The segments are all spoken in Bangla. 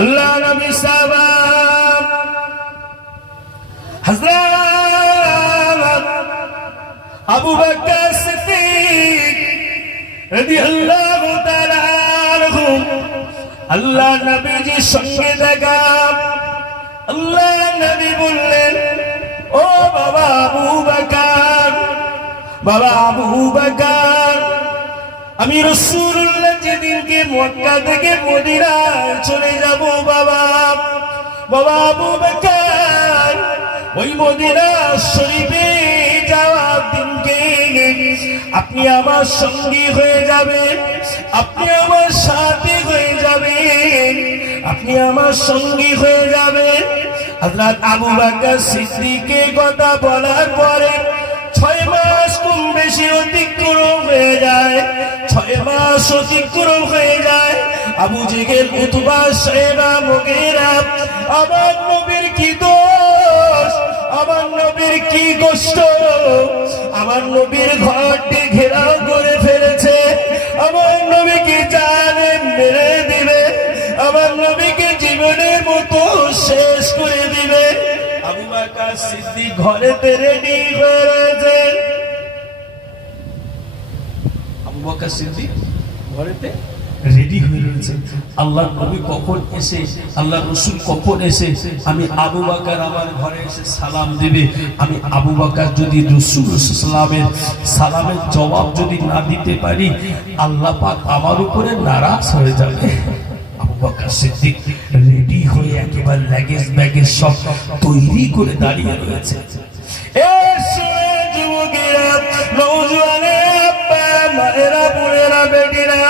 আল্লাহ নবী সাহাব হযরত আবু বকর সিদ্দিক রাদিয়াল্লাহু তাআলা আনহু আল্লাহ নবীজির সঙ্গে দেখা। আল্লাহ নবী বললেন, ও বাবা আবু বকর, বাবা আবু বকর, আমি রাসূলুল্লাহ যেদিনকে মক্কা থেকে মদিনায় চলে যাব বাবা, বাবা আবু বকর, ওই মদিনা শরীফে যাওয়ার দিনকে আপনি আমার সঙ্গী হয়ে যাবেন, আপনি আমার সাথী হয়ে যাবেন, আপনি আমার সঙ্গী হয়ে যাবেন। হযরত আবু বকর সিদ্দিকের কথা বলার পরে 6 মাস কম বেশি অতিক্রম হয়ে যায়, 6 মাস অতিক্রম হয়ে যায়। আবু জেহেল, উতবা, শাইবা, মুগীরা, আমার নবীর কি দোষ, আমার নবীর কি কষ্ট, আমার নবীর ঘরটি ঘেরাও করে ফেলেছে, আমার নবীকে জানে মেরে দিবে, আমার নবীকে জীবনের মতো শেষ করে দিবে। আবু বকর সিদ্দিক ঘরেতে রেডি হয়েছে, আবু বকর সিদ্দিক ঘরেতে রেডি হয়ে রয়েছে। আল্লাহ নবী কখন এসে, আল্লাহ রাসূল কখন এসে আমি আবু বকর আমার ঘরে এসে সালাম দেবে, আমি আবু বকর যদি রাসূল সাল্লামের সালামের জবাব যদি না দিতে পারি, আল্লাহ পাক আমার উপরে নারাজ হয়ে যাবে। আবু বকর সিদ্দিক রেডি হয়ে একেবারে লাগেজ ব্যাগেজ সব তৈরি করে দাঁড়িয়ে রয়েছে। এসে যুবকেরা, নওজোয়ানেরা, মায়েরা, বোনেরা, বেটিরা,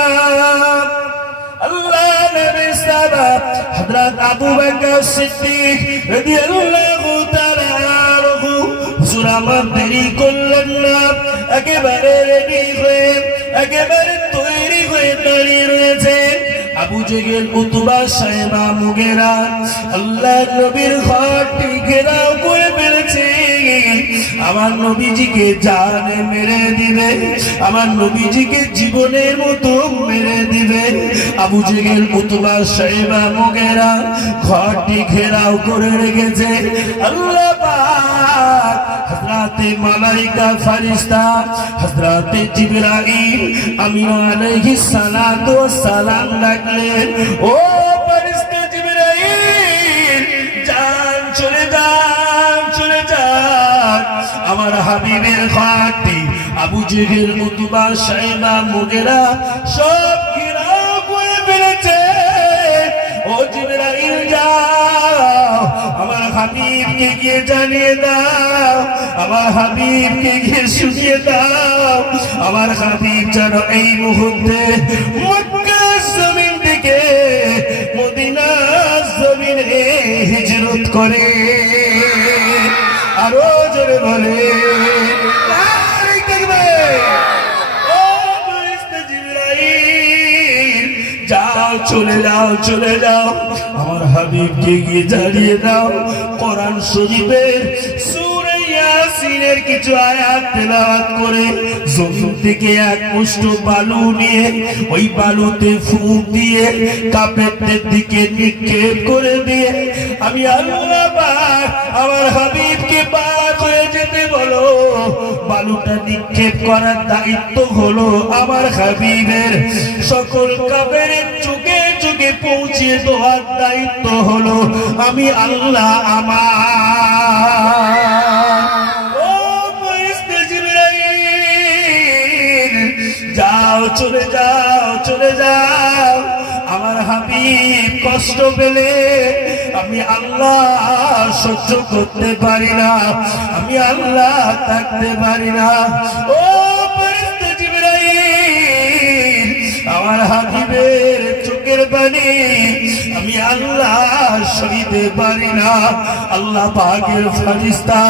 আল্লাহ নবী সাহাব হযরত আবু বকর সিদ্দিক রাদিয়াল্লাহু তাআলা আনহু হুজুর আমার দেরি করলেন না, একেবারে রেডি হয়ে একেবারে তৈরি হয়ে দাঁড়িয়ে রয়েছে। আবু জেহেল, উতবা, শাইবা, মুগীরা আল্লাহ নবীর ঘরটি ঘেরাও করে ফেলেছে। আমার নবীজিকে জানে মেরে দিবে, আমার নবীজিকে জীবনের মতো মেরে দিবে। আবু জেহেল, উতবা, শাইবা, মুগীরা ঘরটি ঘেরাও করে রেখেছে। আল্লাহ পাক হযরতে মালায়েকা ফেরেশতা হযরতে জিবরাইল আমিন আলাইহিস সালাতু ওয়াস সালাম ডাকলেন, ও ফেরেশতা জিবরাইল, যান, চলে যান, চলে যান, আমার হাবিবের ঘরটি আবু জেহেল, উতবা, শাইবা, মুগীরা সব ঘেরাও করে ফেলেছে। ও জিবরাইল, যাও, আমার হাবিবকে গিয়ে জানিয়ে দাও, আমার হাবিবকে গিয়ে শুনিয়ে দাও, আমার হাবিব যেন এই মুহূর্তে মক্কার জমিন থেকে মদিনার জমিনে হিজরত করে। আরো জোরে বলে, যাও, চলে যাও, চলে যাও, আমার হাবিবকে গিয়ে জানিয়ে দাও, কোরআন শরীফের সূরা ইয়াসিনের কিছু আয়াত তেলাওয়াত করে জমিন থেকে এক মুষ্ঠ বালু নিয়ে ওই বালুতে ফুঁক দিয়ে কাফেরদের দিকে নিক্ষেপ করে দিয়ে আমি আল্লাহ পাক আমার হাবিবকে পার হয়ে যেতে বলো। বালুটা নিক্ষেপ করার দায়িত্ব হলো আমার হাবিবের, সকল কাফেরের চোখে চোখে পৌঁছে দেওয়ার দায়িত্ব হলো আমি আল্লাহ আমার। ও ফেরেশতা জিবরাইল, যাও, চলে যাও, চলে যাও, আমার হাবিব কষ্ট পেলে আমি আল্লাহ সহ্য করতে পারি না, আমি আল্লাহ থাকতে পারি না। ও ফেরেশতা জিবরাইল, আমার হাবিবের চোখের পানি আমি আল্লাহ সইতে পারি না। আল্লাহ পাকের ফেরেশতা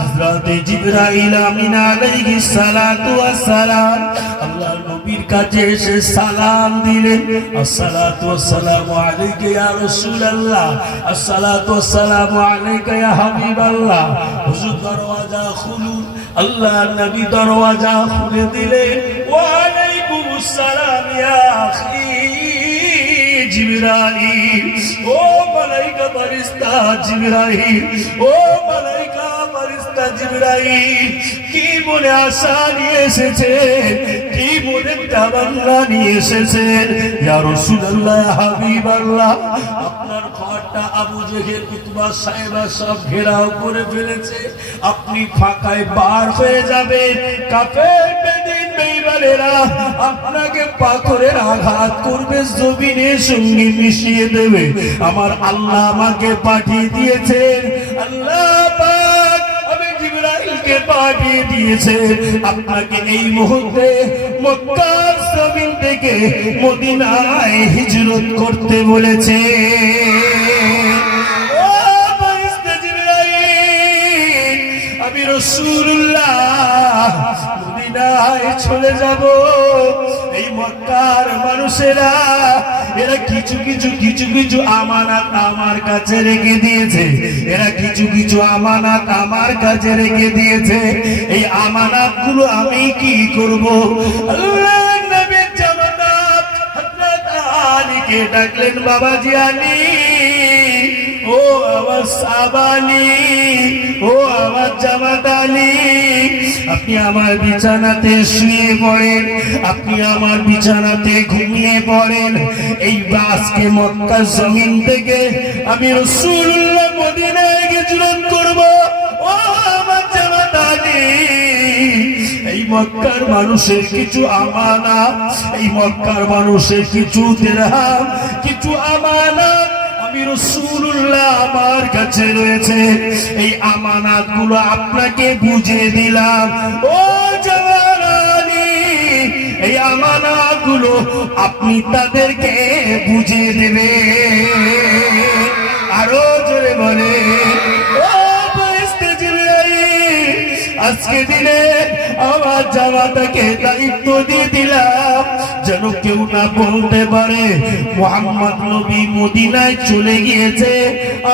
হযরতে জিবরাইল আমিন আলাইহিস সালাতু ওয়াস সালাম আল্লাহ নবীর কাছে এসে সালাম দিলেন, আসসালাতু ওয়াসসালামু আলাইকা ইয়া রাসূলুল্লাহ, আসসালাতু ওয়াসসালামু আলাইকা ইয়া হাবিবাল্লাহ। হুজুর দরওয়াজা খুলুন। আল্লাহ নবী দরওয়াজা খুলে দিলেন। ওয়া আলাইকুমুস সালাম ইয়া আখি জিবরাইল, ও মালাইকা ফেরেশতা জিবরাইল, ও মালাইকা ফেরেশতা জিবরাইল, কি মনে আশা নিয়ে এসেছেন, কি মনে তামান্না নিয়ে এসেছেন? ইয়া রাসূলুল্লাহ, ইয়া হাবিবাল্লাহ, আপনার ঘরটা আবু জেহেল, উতবা, সাইবা সব ঘেরাও করে ফেলেছে। আপনি ফাঁকায় বার হয়ে যাবেন, কাফের বেদিন বেঈমানেরা আপনাকে পাথরের আঘাত করবে, জমিনের সঙ্গে মিশিয়ে দেবে। আমার আল্লাহ আমাকে পাঠিয়ে দিয়েছেন, আল্লাহ পাক আমি জিবরাইলকে পাঠিয়ে দিয়েছে আপনাকে এই মুহূর্তে মক্কার জমিন থেকে মদিনায় হিজরত করতে বলেছে। ও ফেরেশতা জিবরাইল, আমি রাসূলুল্লাহ মদিনায় চলে যাব। এই মক্কার মানুষেরা এরা কিছু কিছু আমানত আমার কাছে রেখে দিয়েছে, এরা কিছু কিছু আমানত আমার কাছে রেখে দিয়েছে। এই আমানত গুলো আমি কি করব? আল্লাহ নবীর জামাতা হযরত আলীকে ডাকলেন, বাবাজি আলী, ও আমার সাবালি, ও আমার জামাত আলী, আপনি আমার বিছানাতে শুয়ে পড়েন, আপনি আমার বিছানাতে ঘুমিয়ে পড়েন। এই আজকে মক্কা জমিন থেকে আমি রাসূলুল্লাহ মদিনায় হিজরত করব। ও আমার জামাত আলী, এই মক্কার মানুষের কিছু আমানত, এই মক্কার মানুষের কিছু দিরহাম, কিছু আমানত আমি রাসূলুল্লাহ আমার কাছে রয়েছে। এই আমানত গুলো আপনাকে বুঝিয়ে দিলাম। ও জামাত আলী, এই আমানত গুলো আপনি তাদেরকে বুঝিয়ে দেবেন। আরো জোরে বলে, ও ফেরেশতা জিবরাইল, আজকে দিনে আমার জামাতাকে দায়িত্ব দিয়ে দিলাম, যেন কেউ না বলতে পারে মুহাম্মদ নবী মদিনায় চলে গিয়েছে,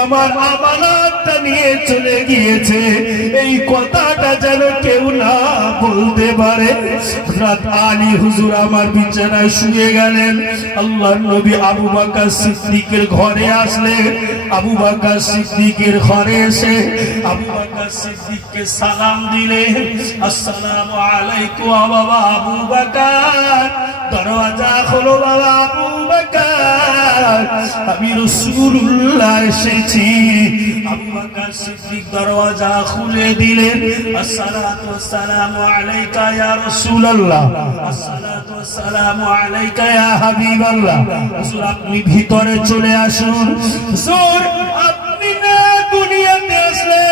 আমার আমানতটা নিয়ে চলে গিয়েছে। এই কথাটা যেন কেউ না বলতে পারে। হযরত আলী হুজুর আমার বিছানায় শুয়ে গেলেন। আল্লাহর নবী আবু বকর সিদ্দিকের ঘরে আসলেন। আবু বকর সিদ্দিকের ঘরে এসে আবু বকর সিদ্দিককে সালাম দিলেন, আসসালামু আলাইকুম বাবা আবু বকর, দরওয়াজা খোলো বাবা আবু বকর, আমি রাসূলুল্লাহ এসেছি। আবু বকর সিদ্দিক দরওয়াজা খুলে দিলেন, আসসালাতু ওয়াসসালামু আলাইকা ইয়া রাসূলুল্লাহ, আসসালাতু ওয়াসসালামু আলাইকা ইয়া হাবিবাল্লাহ। হুজুর আপনি ভিতরে চলে আসুন। হুজুর আপনি না দুনিয়াতে আসলে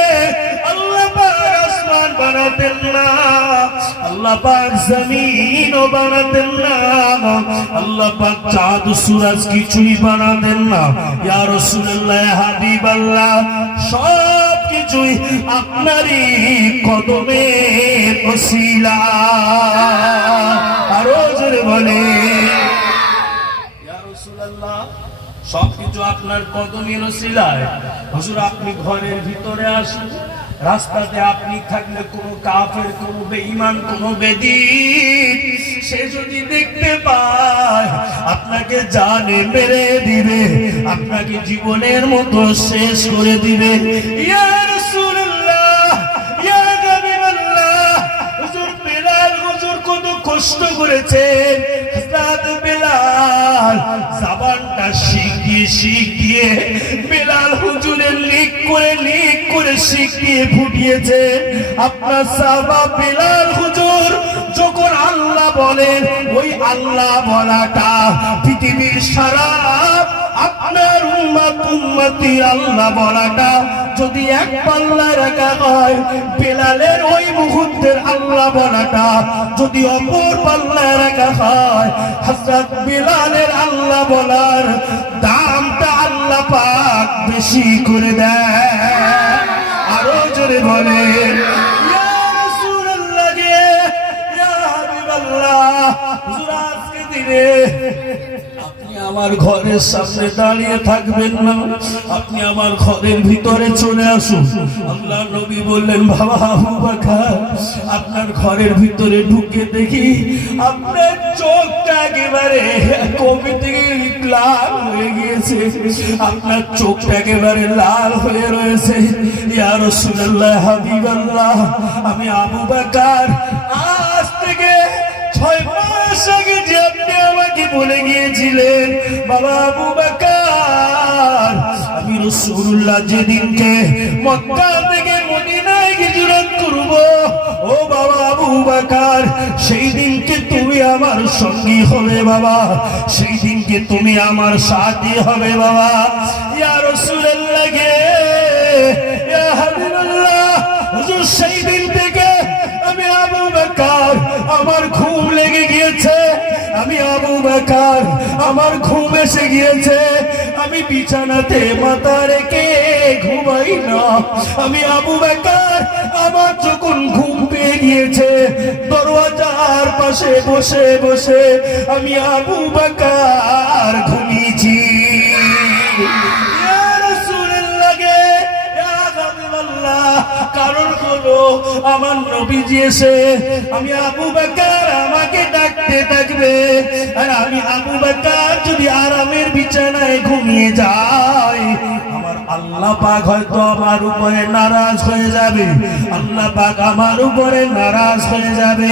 আল্লাহ পাক আসমান বানাতেন না, আল্লাহ পাক জমিনও বানাতেন না, আল্লাহ পাক চাঁদ সূরজ কিছুই বানাতেন না। ইয়া রাসূলুল্লাহ, ইয়া হাবিবাল্লাহ, সব কিছুই আপনারই কদমের ওসিলা। আরো জোরে বলে, ইয়া রাসূলুল্লাহ, সবকিছু আপনার কদমের ওসিলায়। হুজুর আপনি ঘরের ভিতরে আসুন। রাস্তাতে আপনি থাকলে কোনো কাফের, কোনো বেঈমান, কোনো বেদীন সে যদি দেখতে পায় আপনাকে জানে মেরে দিবে, আপনাকে জীবনের মতো শেষ করে দিবে। ইয়া রাসূলুল্লাহ, ইয়া হাবিবাল্লাহ, হুজুর বেলাল হুজুর কত কষ্ট করেছেন। হযরত বেলাল জবানটা শিখ দিয়ে বেলাল হুজুরের লিক করে শিখ দিয়ে ফুটিয়েছে। আপনার সাহাবা বেলাল হুজুর যখন আল্লাহ বলেন, ওই আল্লাহ বলাটা পৃথিবীর সারা আপনার উম্মতি আল্লাহ বলাটা যদি এক পাল্লায় রাখা হয়, বেলালের ওই মুহূর্তের আল্লাহ বলাটা যদি অপর পাল্লায় রাখা হয়, হযরত বেলালের আল্লাহ বলার দামটা আল্লাহ পাক বেশি করে দেয়। আরো জোরে বলে, ইয়া রাসূলুল্লাহ, ইয়া হাবিবাল্লাহ, হুজুর আজকে দিনে আমার ঘরের সামনে দাঁড়িয়ে থাকবেন না, আপনি আমার ঘরের ভিতরে চলে আসুন। আল্লাহ নবী বললেন, বাবা আবু বকর, আপনার ঘরের ভিতরে ঢুকে দেখি আপনার চোখটা একেবারে কবি থেকে লাল হয়ে গিয়েছে, আপনার চোখটা একেবারে লাল হয়ে রয়েছে। ইয়া রাসূলুল্লাহ, হাবিবাল্লাহ, আমি আবু বকর আজ থেকে 6 মাস আগে যে আপনি আমাকে বলে গিয়েছিলেন, বাবা আবু বকর, আমি রাসূলুল্লাহ যেদিনকে মক্কা থেকে মদিনায় হিজরত করব, ও বাবা আবু বকর, সেই দিনকে তুমি আমার সঙ্গী হবে বাবা, সেই দিনকে তুমি আমার সাথী হবে বাবা। ইয়া রাসূলুল্লাহ গে, ইয়া হাবিবাল্লাহ, হুজুর সেই দিন থেকে আমি আবু বকর, আমার ঘুম লেগে গিয়েছে, আমি আবু বকর, আমার ঘুম এসে গিয়েছে, আমি বিছানাতে মাথা রেখে ঘুমাই না। আমি আবু বকর, আমার যখন ঘুম পেয়ে গিয়েছে, দরওয়াজার পাশে বসে বসে আমি আবু বকর ঘুমিয়েছি। কারণ হলো আমার নবীজি এসে আমি আবু বকর আমাকে ডাকতে থাকবে, আর আমি আবু বকর যদি আরামের বিছানায় ঘুমিয়ে যাই, আমার আল্লাহ পাক হয়তো আমার উপরে নারাজ হয়ে যাবে, আল্লাহ পাক আমার উপরে নারাজ হয়ে যাবে।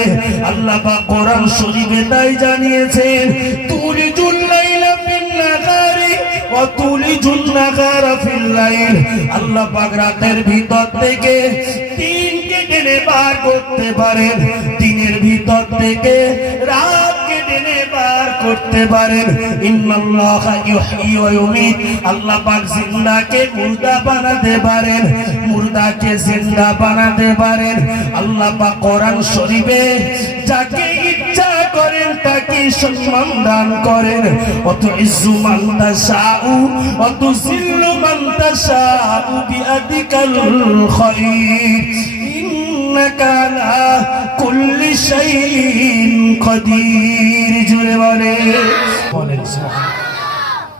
আল্লাহ পাক কোরআন শরীফে তাই জানিয়েছেন, তুলিজুল লাইলা ফিন নাহারি ওয়া তুলিজুন নাহারা ফিল লাইল। আল্লাহ পাক রাতের ভিতর থেকে দিনকে টেনে বার করতে পারেন, দিনের ভিতর থেকে রাতকে টেনে বার করতে পারেন। ইন্নাল্লাহা ইউহয়ী ওয়া ইউমীত। আল্লাহ পাক জিন্দাকে মুর্দা বানাতে পারেন, মুর্দাকে জিন্দা বানাতে পারেন। আল্লাহ পাক কোরআন শরীফে যাকে ইচ্ছা করেন তাকে সম্মান দান করেন। অত ইজ্জু মান তাশাউ ওয়া তুযিল্লু মান তাশাউ বিয়াদিকাল খায়র, ইন্নাকা আলা কুল্লি শাইইন কাদির। জোরে বলেন সুবহানাল্লাহ।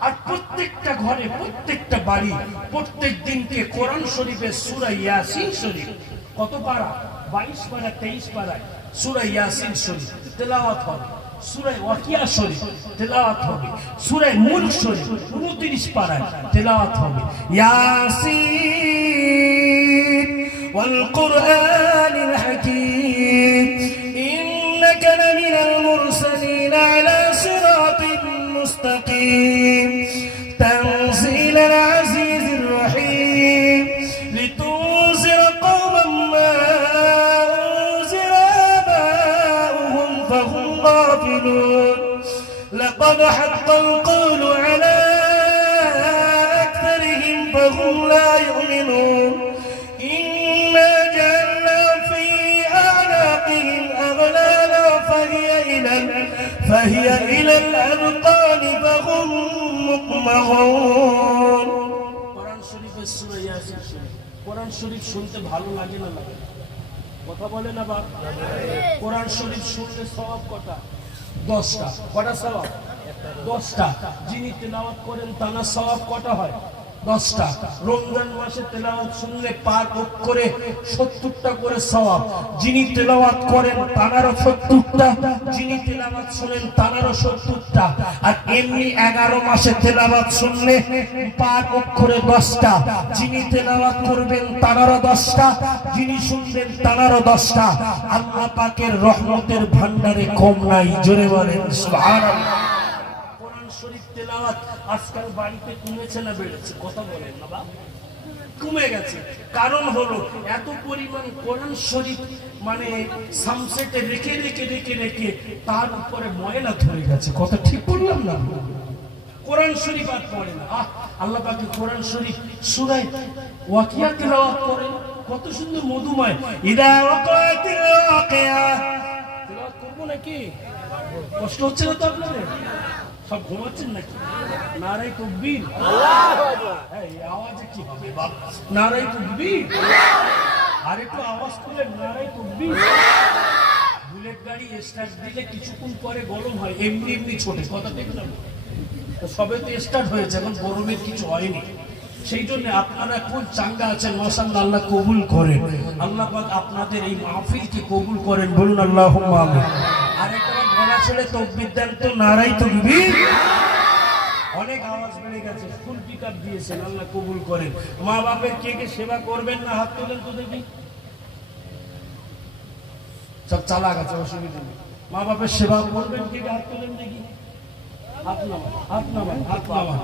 আর প্রত্যেকটা ঘরে, প্রত্যেকটা বাড়ি, প্রত্যেক দিনকে কোরআন শরীফের সূরা ইয়াসিন শরীফ, কত পারা? 22 পারা, 23 পারায় সূরা ইয়াসিন শরীফ তেলাওয়াত হবে, সূরা ওয়াকিয়া শরীফ তেলাওয়াত হবে, সূরা মুলক শরীফ 29 পারায় তেলাওয়াত হবে। ইয়াসিন ওয়াল কুরআনিল হাকীম, ইন্নাকা লামিনাল মুরসালিন আলা সিরাতিন মুস্তাকিম, তানজিলাল আজিজির রহিম, লিতুনজিরা কওমান মা لقد حق القول على أكثرهم فهم لا يؤمنون، إنا جعلنا في أعناقهم أغلالا فهي إلى الأذقان فهم مقمحون। কোরআন শরীফের সূরা ইয়াসিন শরীফ, কোরআন শরীফ শুনতে ভালো লাগে না লাগে? কথা বলে না বাপ? কোরআন শরীফ শুনলে সওয়াব কটা? 10টা। কটা সওয়াব? 10টা। যিনি তেলাওয়াত করেন তার সওয়াব কটা হয়? 10টা। রমজান মাসে তেলাওয়াত শুনলে পার অক্ষরে 70টা করে সওয়াব। যিনি তেলাওয়াত করেন তারও 70টা, যিনি তেলাওয়াত শুনেন তারও 70টা। আর এমনি 11 মাসে তেলাওয়াত শুনলে পার অক্ষরে 10টা, যিনি তেলাওয়াত করবেন তারও 10টা, যিনি শুনবেন তারও 10টা। আল্লাহ পাকের রহমতের ভান্ডারে কম নাই। জোরে বলেন সুবহানাল্লাহ। কোরআন শরীফ তেলাওয়াত আজকাল বাড়িতে কমেছে না বেড়েছে? কথা বলেন না বাবা? কমে গেছে। কারণ হলো এত পরিমাণ কোরআন শরীফ মানে সামসেটে রেখে রেখে রেখে রেখে তার উপরে ময়লা ধরে গেছে। কথা ঠিক বললাম না? কোরআন শরীফ আর পড়ে না। আল্লাহ পাকের কোরআন শরীফ সূরা ওয়াকিয়া তেলাওয়াত করেন, কত সুন্দর মধুময়। ইদা ওয়াকাতিল ওয়াকিয়া তেলাওয়াত করব নাকি? কষ্ট হচ্ছে না তো আপনাদের? সব ঘুমাচ্ছেন নাকি? নারায়ে তাকবীর, আল্লাহু আকবার। এই আওয়াজে কি হবে বাবা? নারায়ে তাকবীর, আর একটু আওয়াজ তুলে নারায়ে তাকবীর। বুলেট গাড়ি স্টার্ট দিলে কিছুক্ষণ পরে গরম হয়, এমনি এমনি ছোটে। কথা ঠিক না? সবে তো স্টার্ট হয়েছে, এখন গরমের কিছু হয়নি। সেই জন্য আপনারা খুব চাঙ্গা আছেন মাশাআল্লাহ, আল্লাহ কবুল করেন। আল্লাহ পাক আপনাদের এই মাহফিলকে কবুল করেন, বলুন আল্লাহুম্মা আমিন। আর একটা গলা ছেড়ে তাকবীর দেন তো, নারাই তাকবীর। অনেক আওয়াজ বেড়ে গেছে, ফুল পিকআপ দিয়েছেন, আল্লাহ কবুল করেন। মা বাপের কে কে সেবা করবেন না হাত তোলেন তো দেখি। সব চালা গেছে, অসুবিধা নেই। মা বাপের সেবা করবেন কে কে হাত তোলেন দেখি। হাত নামান, হাত নামান, হাত নামান।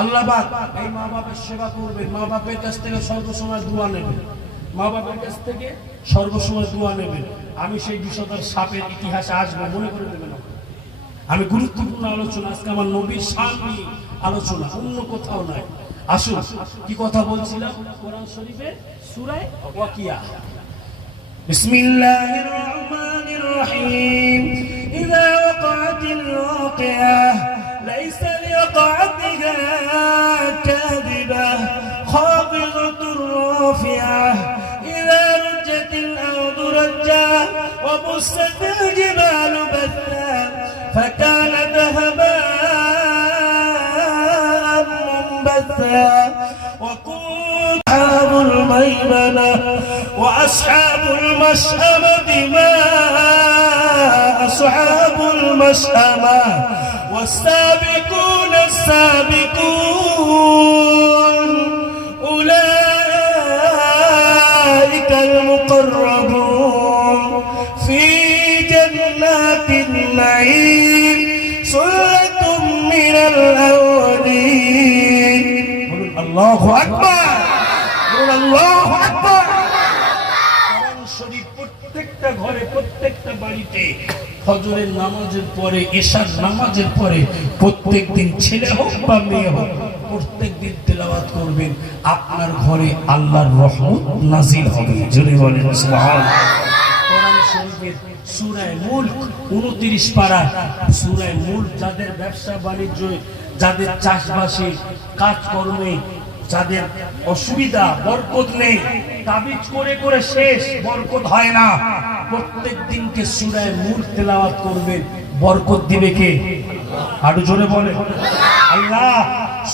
আল্লাহ পাক এই মা বাপের সেবা করবেন, মা বাপের কাছ থেকে সর্বসময় দোয়া নেবেন, মা বাপের কাছ থেকে সর্বসময় দোয়া নেবেন। আমি সেই বিষধর সাপের ইতিহাসে আসবো, মনে করে দেবেন। আমি গুরুত্বপূর্ণ আলোচনা, আজকে আমার নবীর শান নিয়ে আলোচনা, অন্য কোথাও নাই। আসুন, কি কথা বলছিলাম? কোরআন শরীফে সূরা ওয়াকিয়া। বিসমিল্লাহির রহমানির রহিম। ইযা ওয়াকাতিল ওয়াকিয়া লাইসা লিওয়াকাতিহা কাযিবাহ খাফিদাতুর রাফিআহ। ইযা রুজ্জাতিল আরদু রাজ্জা ওয়া বুসাতিল জিবালু বাসা فكانت هباء منبثا. وكنتم أصحاب الميمنة وأصحاب المشأمة ما أصحاب المشأمة والسابقون السابقون أولئك المقربون في جنات النعيم سلة من الأولين. الله أكبر، الله أكبر. কোরআন শরীফ প্রত্যেকটা ঘরে, প্রত্যেকটা বাড়িতে ফজরের নামাজের পরে, এশার নামাজের পরে প্রত্যেকদিন, ছেলে হোক বা মেয়ে হোক, প্রত্যেকদিন তেলাওয়াত করবেন। আপনার ঘরে আল্লাহর রহমত নাজিল হবে। জোরে বলেন সুবহানাল্লাহ। কোরআন শরীফের সূরা মুলক 29 পারা। সূরা মুলক যাদের ব্যবসা বাণিজ্য, যাদের চাষবাসে কাজকর্মে, যাদের অসুবিধা, বরকত নেই, তাবিজ করে করে শেষ, বরকত হয় না, প্রত্যেক দিনকে সূরা মুলক তেলাওয়াত করবেন, বরকত দিবে কে? আরো জোরে বলে আল্লাহ।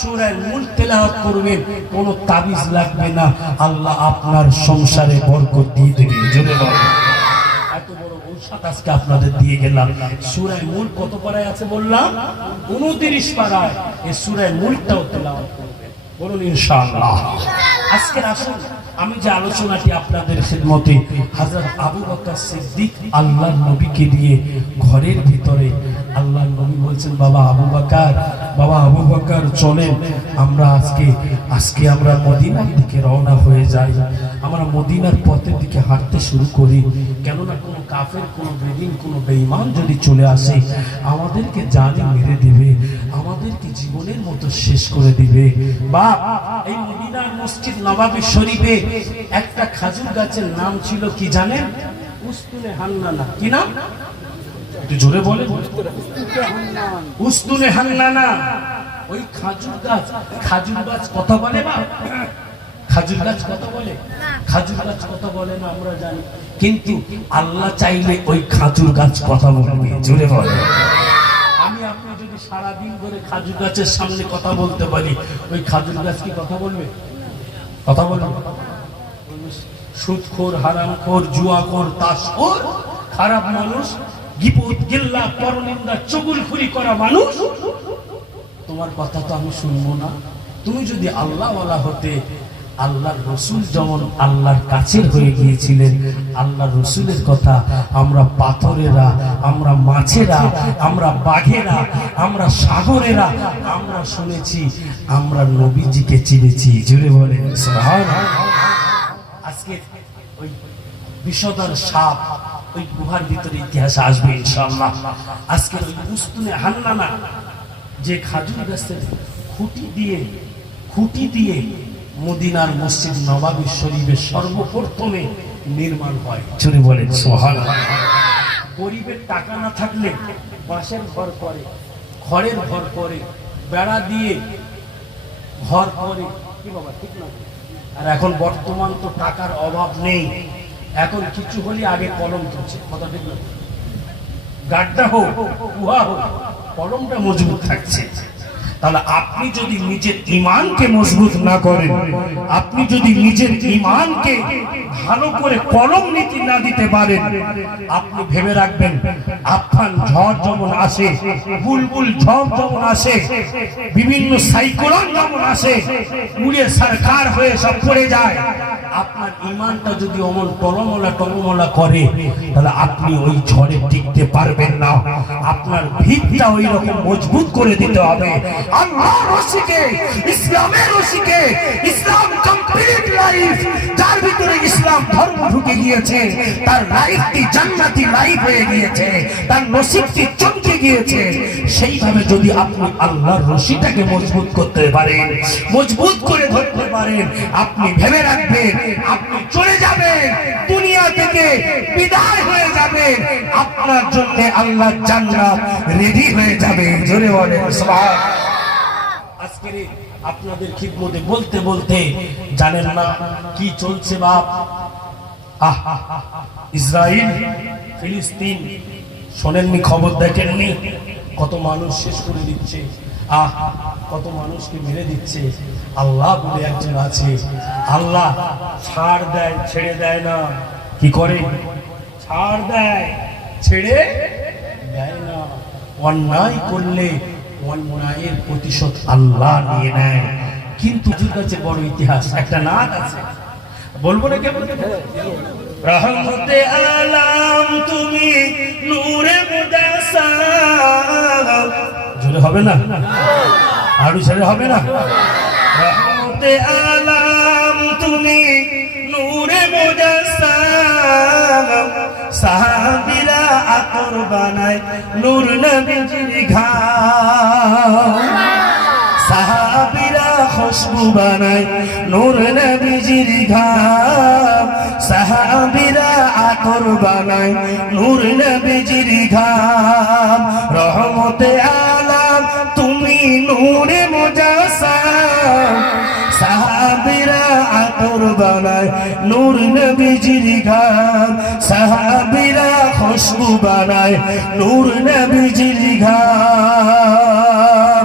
সূরা মুলক তেলাওয়াত করবেন, কোনো তাবিজ লাগবে না, আল্লাহ আপনার সংসারে বরকত দিয়ে দেবে। জোরে বলে। এত বড় ঔষধ আজকে আপনাদের দিয়ে গেলাম। সূরা মুলক কত পারায় আছে বললাম? 29 পারায়। এই সূরা মুলকটাও তেলাওয়াত করবেন, বলুন ইনশাআল্লাহ। আজকে আসুন, আমি যে আলোচনাটি আপনাদের খিদমতে হযরত আবু বকর সিদ্দিক আল্লাহর নবীকে দিয়ে ঘরের ভিতরে, আল্লাহর নবী বলছেন, বাবা আবু বকর, বাবা আবু বকর চলেন আমরা আজকে আমরা মদিনার দিকে রওনা হয়ে যাই। আমরা মদিনার পথের দিকে হাঁটতে শুরু করি। কেননা কোনো কাফের, কোনো বেদিন, কোনো বেঈমান যদি চলে আসে, আমাদেরকে জানে মেরে দিবে, আমাদেরকে জীবনের মতো শেষ করে দিবে। বা এই মদিনার মসজিদ নববী শরীফে একটা খাজুর গাছের নাম ছিল কি জানেন? উস্তুনে হান্নানা। কি নাম? একটু জোরে বলে। উস্তুনে হান্নানা। ওই খাজুর গাছ কথা বলে না? খাজুর গাছ কথা বলে? খাজুর গাছ কথা বলে না আমরা জানি, কিন্তু আল্লাহ চাইলে ওই খাজুর গাছ কথা বলবে। জোরে বলে। আমি আপনি যদি সারাদিন ধরে খাজুর গাছের সামনে কথা বলতে পারি, ওই খাজুর গাছ কি কথা বলবে? কথা বলবে? সুদখোর, হারামখোর, জুয়াখোর, তাসখোর, খারাপ মানুষ, গীবত, গিল্লা, পরনিন্দা, চুগলখুরি করা মানুষ, তোমার কথা তো আমি শুনবো না। তুমি যদি আল্লাহওয়ালা হতে, আল্লাহর রসুল যেমন আল্লাহর কাছের হয়ে গিয়েছিলেন, আল্লাহর রসুলের কথা আমরা পাথরেরা, আমরা মাছেরা, আমরা বাঘেরা, আমরা সাগরেরা আমরা শুনেছি, আমরা নবীজিকে চিনেছি। জোরে বলেন সুবহানাল্লাহ। আজকে ওই বিষধর সাপ ওই গুহার ভিতরে ইতিহাসে আসবে ইনশাআল্লাহ। আজকে ওই উস্তুনে হান্নানা যে খাজুর গাছের খুঁটি দিয়ে মদিনার মসজিদ নববী শরীফে সর্বপ্রথমে নির্মাণ হয়। জোরে বলেন সুবহানাল্লাহ। গরিবের টাকা না থাকলে বাঁশের ঘর করে, খড়ের ঘর করে, বেড়া দিয়ে ঘর করে, কি বাবা ঠিক না? আর এখন বর্তমান তো টাকার অভাব নেই, এখন কিছু হলে আগে কলম তুলছে, কথা ঠিক না? গাড্ডা হোক, কুয়া হোক, কলমটা মজবুত থাকছে। তাহলে আপনি যদি নিজের ঈমানকে মজবুত না করেন, আপনি যদি নিজের ঈমানকে ভালো করে কলম নীতি না দিতে পারেন, আপনি ভেবে রাখবেন আফান ঝড় যেমন আসে, বুলবুল ঝড় যেমন আসে, বিভিন্ন সাইক্লোন যেমন আসে, উড়ে সরকার হয়ে সব পড়ে যায়, আপনার ঈমানটা যদি অমন টলমলা করে, তাহলে আপনি ওই ঝড়ে টিকতে পারবেন না। আপনার ভিতটা ওই রকম মজবুত করে দিতে হবে। আল্লাহর রশিকে, ইসলামের রশিকে, ইসলাম কমপ্লিট লাইফ, যার ভিতরে ইসলাম ধর্ম ঢুকে গিয়েছে, তার লাইফটি জান্নাতি লাইফ হয়ে গিয়েছে, তার নসিবটি চমকে গিয়েছে। সেইভাবে যদি আপনি আল্লাহর রশিটাকে মজবুত করতে পারেন, মজবুত করে ধরতে পারেন, আপনি ভেবে রাখবেন আপনি চলে যাবেন, দুনিয়া থেকে বিদায় হয়ে যাবেন, আপনার জন্য আল্লাহ জান্নাত রেডি হয়ে যাবে। জোরে বলেন সুবহানাল্লাহ। আজকে আপনাদের খিদমতে বলতে বলতে জানেন না কি চলছে বাপ। ইসরাইল ফিলিস্তিন, শোনেননি খবর, দেখেননি কত মানুষ শেষ করে দিচ্ছে, কত মানুষকে মেরে দিচ্ছে। আল্লাহ বলে একজন আছে, আল্লাহ ছাড় দেয়, ছেড়ে দেয় না। কি করে? ছাড় দেয়, ছেড়ে দেয় না। অন্যায় করলে অন্যায়ের প্রতিশোধ আল্লাহ নিয়ে নেয়। কিন্তু তোর কাছে বড় ইতিহাস, একটা নাচ আছে, বলবো না কেমন? রহমতে আলাম তুমি, নূরে মুদাসাম। জোরে হবে না? আরো ছেড়ে হবে না? রহমতে আলাম তুমি, নূরে মুদাসাম। সাহাবীরা আতর বানায় নূর নবীর ঘাম, সাহাবীরা খুশবু বানায় নূর নবীর ঘাম, সাহাবীরা আতর বানায় নূর নবীর ঘাম। রহমতে আলাম তুমি, নূরে মুজাসসাম। সাহাবীরা আতর বানায় নূর নবীর ঘাম, সাহাবীরা খুশবু বানায় নূর নবীর ঘাম।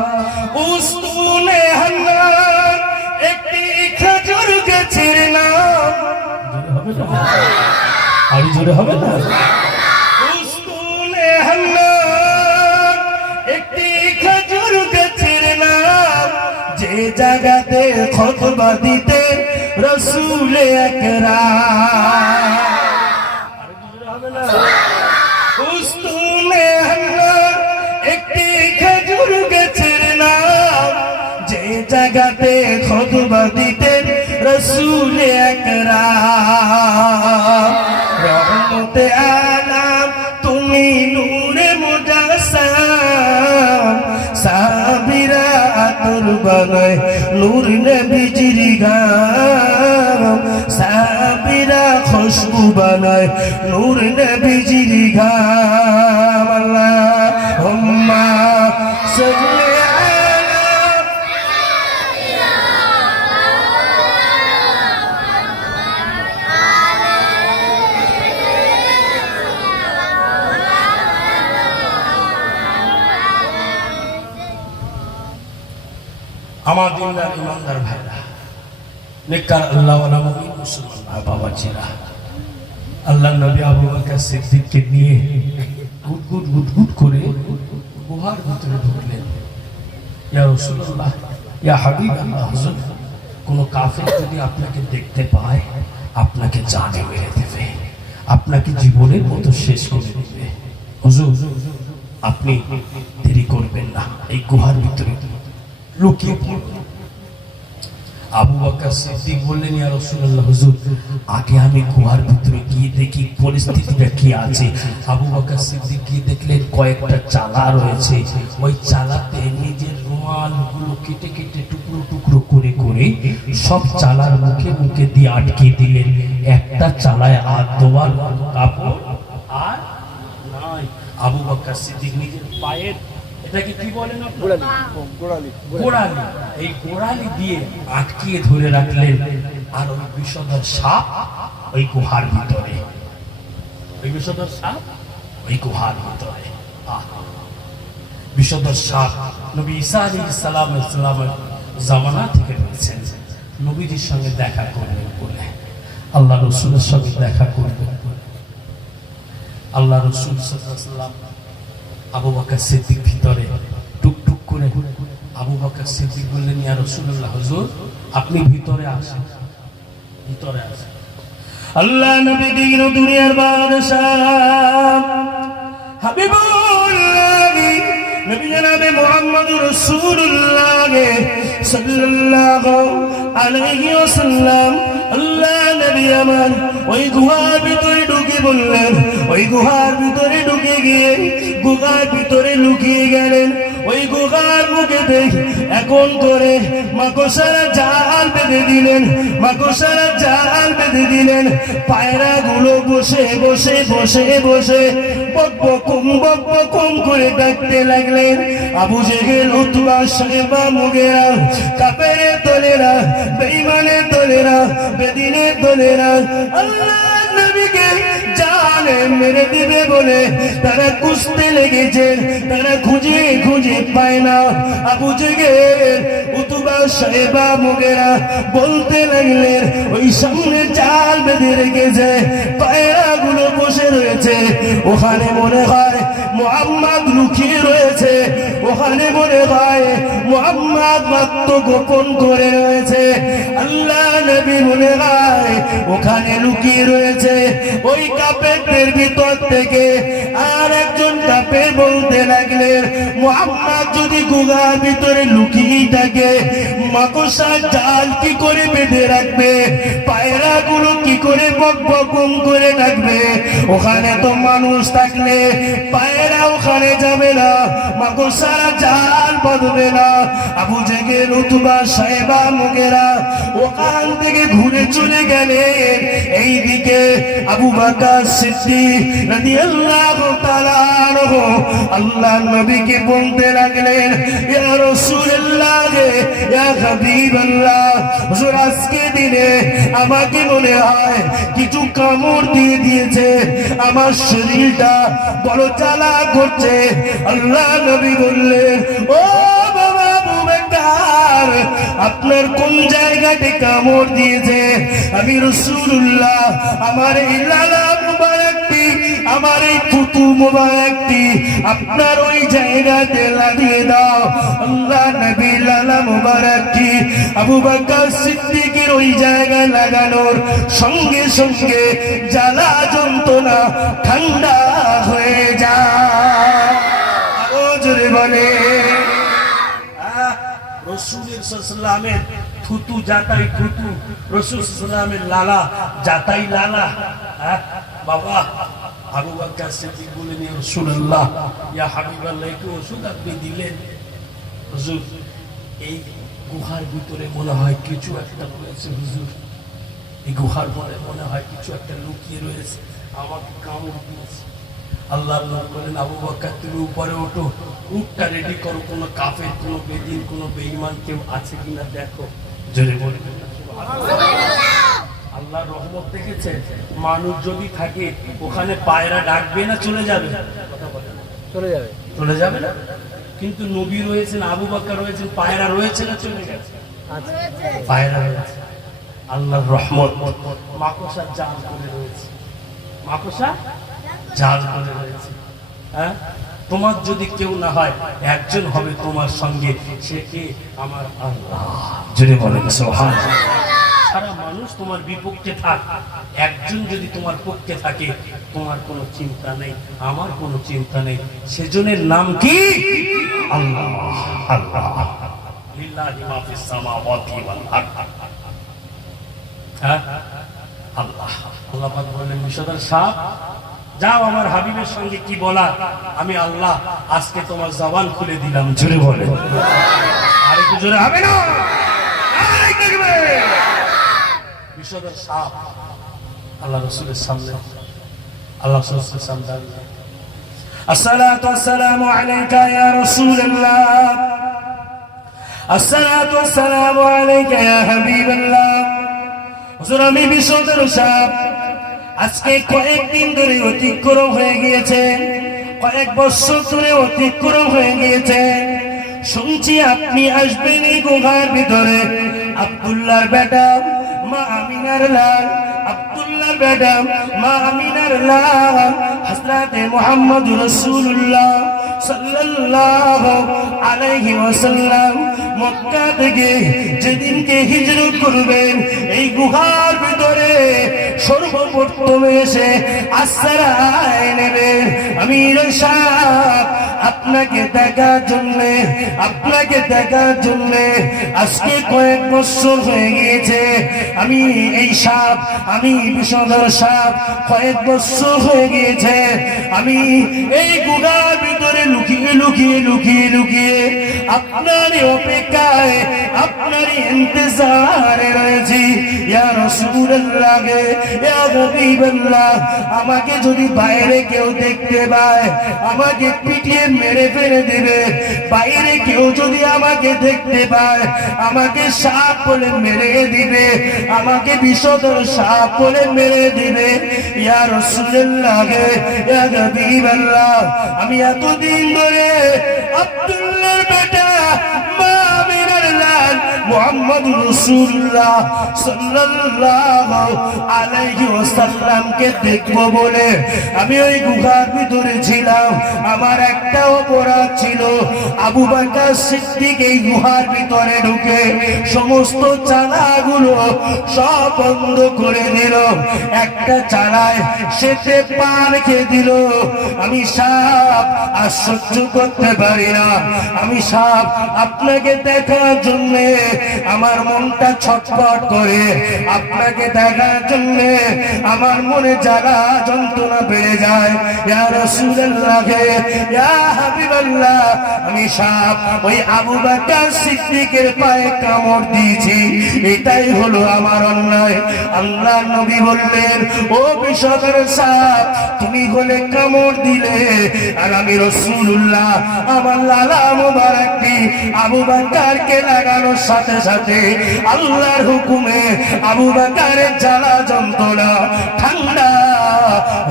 উস্তুনে হান্নান একটি খেজুর গাছের নাম। আরো জোরে হবে না? উস্তুনে হান্নান একটি খেজুর গাছের নাম, যে জায়গাতে খুতবা দিতেন রাসূল আকরাম। আরো জোরে হবে না? উস্তুনে হান্নান একটি খেজুর গাছের নাম, যে জায়গাতে খুতবা দিতেন রাসূল আকরাম। রহমতে আলাম তুমি, নূরে মুজাসসাম। সাহাবীরা আতর বানায় নূর নবীজির ঘাম, সাহাবীরা খুশবু বানায় নূর নবীজির ঘাম। আল্লাহুম্মা সাল্লি আমার দিনদার ইমানদার ভাইরা, নেককার আল্লাহওয়ালা মুমিন মুসলমান ভাই বাবাজিরা, আল্লাহ নবী আবু বকর সিদ্দিককে নিয়ে গুট করে গুহার ভিতরে ঢুকলেন। ইয়া রাসূলুল্লাহ, ইয়া হাবিবাল্লাহ, হুজুর, কোন কাফের যদি আপনাকে দেখতে পায় আপনাকে জানে মেরে দেবে, আপনাকে জীবনের মতো শেষ করে দেবে। হুজুর আপনি দেরি করবেন না, এই গুহার ভিতরে লুকিয়ে পড়ুন। আবু বকর সিদ্দিক বললেন, ইয়া রাসূলুল্লাহ, হুজুর আগে আমি গুহার ভিতরে গিয়ে দেখি পরিস্থিতিটা কি আছে। আবু বকর সিদ্দিক গিয়ে দেখলেন কয়েকটা চালা রয়েছে, ওই চালাতে নিজের রুমালগুলো কেটে কেটে টুকরো টুকরো করে করে সব চালার মুখে মুখে দিয়ে আটকে দিলেন। একটা চালায় হাত ধোয়ার কাপড় আর নাই। আবু বকর সিদ্দিক নিজের পায়ের, এটাকে কি বলেন আপনারা? গোড়ালি। এই গোড়ালি দিয়ে আটকিয়ে ধরে রাখলেন। আর ওই বিষধর সাপ ওই গুহার ভিতরে, ওই বিষধর সাপ ওই গুহার ভিতরে। বিষধর সাপ নবী ঈসা আলাইহিস সালামের জামানা থেকে রয়েছেন। নবীজির সঙ্গে দেখা করবেন বলে, আল্লাহ রসুলের সঙ্গে দেখা করবেন বলে আল্লাহ রসুল সাল্লাল্লাহু আলাইহি ওয়াসাল্লাম আবু বকর সিদ্দিক ভিতরে টুকটুক করে, আবু বকর সিদ্দিক বললেন, ইয়া রাসূলুল্লাহ, হুজুর আপনি ভিতরে আসেন, ভিতরে আসেন। আল্লাহ নবী দিন দুনিয়ার বাদশাহ হাবিবুল্লাহ নবী জনাবে মুহাম্মদুর রাসূলুল্লাহ সাল্লাল্লাহু আলাইহি ওয়াসাল্লাম, আল্লাহ নবী আমার ওই গুহার ভিতরে ঢুকে বললেন, ওই গুহার ভিতরে ঢুকে গিয়ে গুহার ভিতরে লুকিয়ে গেলেন। ওই গুহার মুখেতে এখন করে মাকড়সারা জাল বেঁধে দিলেন, মাকড়সারা জাল বেঁধে দিলেন। পায়রা গুলো বসে বসে বসে বসে বক বক করে ডাকতে লাগলেন। আবু জেহেল, উতবা, শাইবা, মুগীরা, কাফেরের দলেরা, বেঈমানের দলেরা, বেদিনের দলেরা আল্লাহ নবীকে জানে মেরে দিবে বলে তারা খুঁজতে লেগেছেন, তারা খুঁজে খুঁজে পায় না। আবু জেহেল, উতবা, শাইবা, মুগীরা বলতে লাগলেন, ওই সামনে জাল বেঁধে রেখেছে, পায়রা গুলো বসে রয়েছে, ওখানে মনে হয় মুহাম্মদ লুকিয়ে রয়েছে, ওখানে মনে হয় মুহাম্মদ আত্মগোপন করে রয়েছে। আল্লাহ নবী মনে হয় ওখানে লুকিয়ে রয়েছে। ওই কাফেরদের ভিতর থেকে আর একজন কাফের বলতে লাগলেন, মুহাম্মদ যদি গুহার ভিতরে লুকিয়ে থাকে, মাকড়সার জাল কি করে বেঁধে রাখবে, পায়রা গুলো কি করে বক বক করে ডাকবে? ওখানে তো মানুষ থাকলে পায়রা ওখানে যাবে না, মাকড়সারা জাল বাঁধবে না। আবু জেহেল, উতবা, শাইবা, মুগীরা ওখান থেকে ঘুরে চলে গেলেন এইদিকে। আবু বকর সিদ্দিক রাদিয়াল্লাহু তাআলা আনহু আল্লাহ নবীকে বলতে লাগলেন, ইয়া রাসূলুল্লাহ, ইয়া হাবিবাল্লাহ, হুজুর আজকে দিনে আমাকে মনে হয় কিছু কামড় দিয়ে দিয়েছে, আমার শরীরটা বড় জ্বালা করছে। আল্লাহ নবী বললেন, ও বাবা আবু বকর, আপনার কোন জায়গাতে কামড় দিয়েছে? আমি রাসূলুল্লাহ, আমার এই লালা মুবারকটি, আমার এই থুতু মুবারকটি আপনার ওই জায়গাতে লাগিয়ে দাও। আল্লাহ নবী লালা মুবারকটি আবু বকর সিদ্দিকের ওই জায়গায় লাগানোর সঙ্গে সঙ্গে জ্বালা যন্ত্রণা ঠান্ডা হয়ে যায়। আরো জোরে বলে, রাসূলের সাল্লামের থুতু যাতাই থুতু, রাসূল সাল্লামের লালা যাতাই লালা। বাবা আবু বকর সিদ্দিক বলেন, ইয়া রাসূলুল্লাহ, ইয়া হাবিবাল্লাহ, একটু ওষুধ আপনি দিলেন। হুজুর এই গুহার ভিতরে মনে হয় কিছু একটা রয়েছে, হুজুর এই গুহার পরে মনে হয় কিছু একটা লুকিয়ে রয়েছে, আমাকে কামড় দিয়েছে। আল্লাহ বলেন, আবু বকর তুমি উপরে ওঠো, উটটা রেডি করো, কোনো কাফের, কোনো বেদিন, কোনো বেঈমান কেউ আছে কিনা দেখো। জোরে বলে আল্লাহর রহমত দেখেছে, মানুষ যদি থাকে ওখানে পায়রা ডাকবে না চলে যাবে? চলে যাবে, চলে যাবে না। কিন্তু নবী রয়েছেন, আবু বকর রয়েছেন, পায়রা রয়েছে না চলে গেছে? পায়রা রয়েছে। আল্লাহর রহমত, মাকড়সা জাল করে রয়েছে, মাকড়সা জাল করে রয়েছে। হ্যাঁ, তোমার যদি কেউ না হয়, একজন হবে তোমার সঙ্গে, সে কে? আমার আল্লাহ। যদি বলেন সুবহানাল্লাহ। সারা মানুষ তোমার বিপক্ষে থাক, একজন যদি তোমার পক্ষে থাকে, তোমার কোনো চিন্তা নেই, আমার কোনো চিন্তা নেই। সেজনের নাম কি? আল্লাহ। আল্লাহ লিল্লাহি মা ফিস সামাওয়াতি ওয়াল আরদ। হ্যাঁ, আল্লাহ। আল্লাহ পাক বলেন, বিষধর সাপ, যাও আমার হাবিবের সঙ্গে কি বলা, আমি আল্লাহ আজকে তোমার জবান খুলে দিলাম। জোরে বলে, আর একটু জোরে হবে না? বিষধর সাপ আল্লাহ রাসূলের সামনে, আল্লাহ রাসূলের সামনে, আসসালাতু ওয়াসসালামু আলাইকা ইয়া রাসূলুল্লাহ, আসসালাতু ওয়াসসালামু আলাইকা ইয়া হাবিবাল্লাহ। হুজুর আমি বিষধর সাপ, আজকে কয়েকদিন ধরে অতিক্রম হয়ে গিয়েছে, কয়েক বছর ধরে অতিক্রম হয়ে গিয়েছে। শুনছি আপনি আসবেন এই গুহার ভিতরে। আব্দুল্লাহর বেটা মা আমিনার লাল, আব্দুল্লাহর বেটা মা আমিনার লাল হযরতে মুহাম্মদ রাসূলুল্লাহ সাল্লাল্লাহু আলাইহি ওয়াসাল্লাম মক্কা থেকে যেদিনকে হিজরত করবেন এই গুহার ভিতরে সর্বপ্রথমে এসে আশ্রয় নেবে। আমির সাহেব আপনাকে দেখার জন্য, আপনাকে দেখার জন্য আজকে কয়েক বছর হয়ে গিয়েছে। আমি এই সাপ, আমি বিষধর সাপ, কয়েক বছর হয়ে গিয়েছে আমি এই গুহার ভিতরে লুকিয়ে লুকিয়ে লুকিয়ে লুকিয়ে আপনারই অপেক্ষায়, আপনারই ইন্তজারে রয়েছি। ইয়া রাসূলুল্লাহ, ইয়া হাবিবাল্লাহ, আমাকে যদি বাইরে কেউ দেখতে পায় আমাকে পিটিয়ে মেরে ফেলে দেবে। বাইরে কেউ যদি আমাকে দেখতে পায় আমাকে সাপ বলে মেরে দিবে, আমাকে বিষধর সাপ বলে মেরে দিবে। ইয়া রাসূলুল্লাহ, ইয়া হাবিবাল্লাহ, আমি এতদিন ধরে আব্দুল্লাহর বেটা মা আমিনার লাল মুহাম্মদুর রাসূলুল্লাহ সাল্লাল্লাহু আলাইহি ওয়াসাল্লামকে দেখবো বলে আমি ওই গুহার ভিতরে ছিলাম। আমার একটা অপরাধ ছিল, আবু বকর সিদ্দিক এই গুহার ভিতরে ঢুকে সমস্ত চালাগুলো সব বন্ধ করে দিল। একটা চালায় সেতে পা রেখে দিল। আমি সাপ আর সহ্য করতে পারি না। আমি সাপ আপনাকে দেখার জন্য আমার মনটা ছটফট করে, আপনাকে দেখার জন্য আমার মনে জ্বালা যন্ত্রণা বেড়ে যায়। ইয়া রাসূলুল্লাহ, ইয়া হাবিবাল্লাহ, আমি সাপ ওই আবু বকর সিদ্দিকের পায়ে কামড় দিয়েছি, এটাই হলো আমার অন্যায়। আল্লাহ নবী বললেন, ও বিষধর সাপ, তুমি হলে কামড় দিলে আর আমি রাসূলুল্লাহ আমার লালা মুবারকটি আবু বকরকে লাগানোর সাথে সাথে আল্লাহর হুকুমে আবু বকরের জ্বালা যন্ত্রণা ঠান্ডা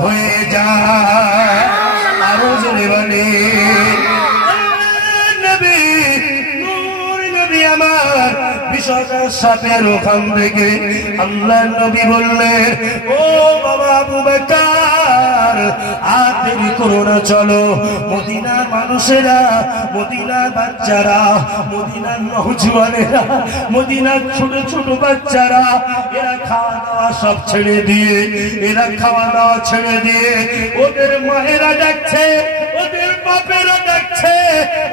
হয়ে যায়। আরো জোরে বলে নবী, নূর নবী আমার বিষধর সাপের ওখান থেকে আল্লাহ নবী বললেন, ও বাবা আবু বকর, আর দেরি করো না, চলো। মদিনার মানুষেরা, মদিনার বাচ্চারা, মদিনার নওজওয়ানেরা, মদিনার ছোট ছোট বাচ্চারা এরা খাওয়া দাওয়া সব ছেড়ে দিয়ে, এরা খাওয়া দাওয়া ছেড়ে দিয়ে ওদের মায়েরা ডাকছে, ওদের বাপেরা ডাকছে,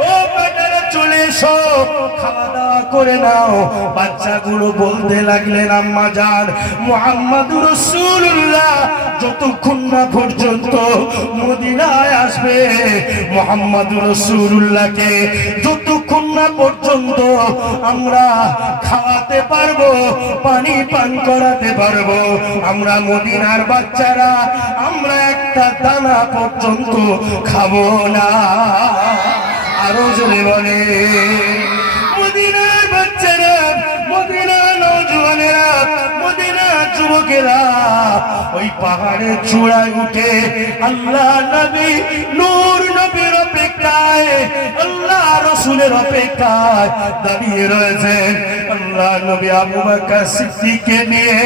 ও বেটারা চলে এসো, খাওয়া দাওয়া করে নাও। বাচ্চাগুলো বলতে লাগলেন, আম্মা জান, মুহাম্মদুর রাসূলুল্লাহ যতক্ষণ না পর্যন্ত মদিনায় আসবে, মুহাম্মদুর রাসূলুল্লাহকে যতক্ষণ না পর্যন্ত আমরা খাওয়াতে পারবো, পানি পান করাতে পারবো, আমরা মদিনার বাচ্চারা আমরা একটা দানা পর্যন্ত খাবো না। আরো জোরে বলে মদিনার বাচ্চারা, মদিনার নওজওয়ানেরা, মদিনার যুবকেরা ওই পাহাড়ের চূড়ায় উঠে আল্লাহ নবী নূর নবীর অপেক্ষায়, আল্লাহ রাসূলের অপেক্ষায় দাঁড়িয়ে রয়েছেন। আল্লাহ নবী আবু বকর সিদ্দিককে নিয়ে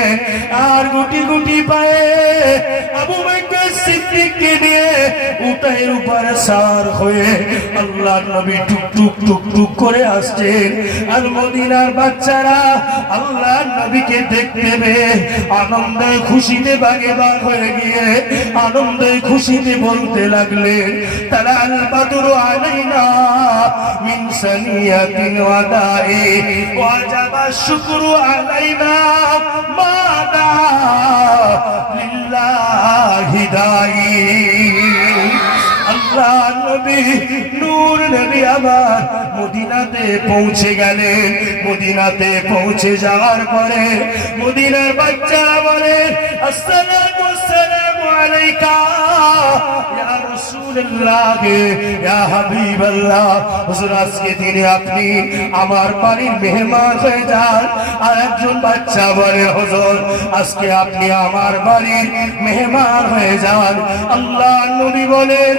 আর গুটি গুটি পায়ে আবু বকর সিদ্দিককে নিয়ে উটের উপরে সার হয়ে আল্লাহ নবী টুক টুক টুক টুক করে আসছেন। আর মদিনার বাচ্চারা আল্লাহ নবীকে দেখতে পেয়ে আনন্দে খুশিতে বাগে বাগ হয়ে গিয়ে আনন্দে খুশিতে বলতে লাগলেন, তালাল বাদরু আলাইনা মিন সানিয়াতিন ওয়াদাই ওয়াজাবা শুকরু আলাইনা মাদা লিল্লাহি দাই। আল্লাহ নবী নূর নবী আমার মদিনাতে পৌঁছে গেলেন। মদিনাতে পৌঁছে যাওয়ার পরে মদিনার বাচ্চারা বলে, আসসালাতু ওয়াসসালামু আলাইকা ইয়া রাসূলুল্লাহ, ইয়া হাবিবাল্লাহ, হুজুর আজকে দিনে আপনি আমার বাড়ির মেহমান হয়ে যান। আর একজন বাচ্চা বলে, হুজুর আজকে আপনি আমার বাড়ির মেহমান হয়ে যান। আল্লাহ নবী বলেন,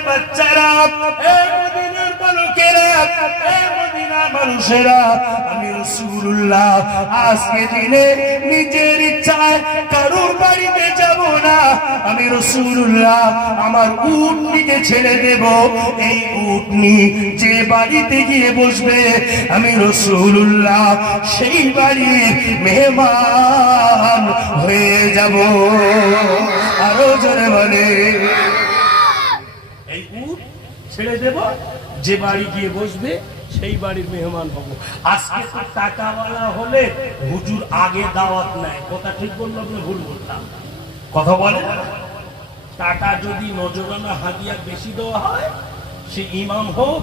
মদিনার বাচ্চারা, এ মদিনার বালকেরা, এ মদিনার মানুষেরা, আমি রাসূলুল্লাহ আজকে দিনে নিজের ইচ্ছায় কারোর বাড়িতে যাব না। আমি রাসূলুল্লাহ আমার উটনিকে ছেড়ে দেব। এই উটনি যে বাড়িতে গিয়ে বসবে, আমি রাসূলুল্লাহ সেই বাড়ির মেহমান হয়ে যাব। আরো জোরে বলে, এই উট ছেড়ে দেব, যে বাড়ি গিয়ে বসবে সেই বাড়ির মেহমান হব। আজকে তো টাকাওয়ালা হলে হুজুর আগে দাওয়াত নেয়, কথা ঠিক বললাম না ভুল বললাম? কথা বলে, টাকা যদি নজরানা হাদিয়া বেশি দেওয়া হয়, সে ইমাম হোক,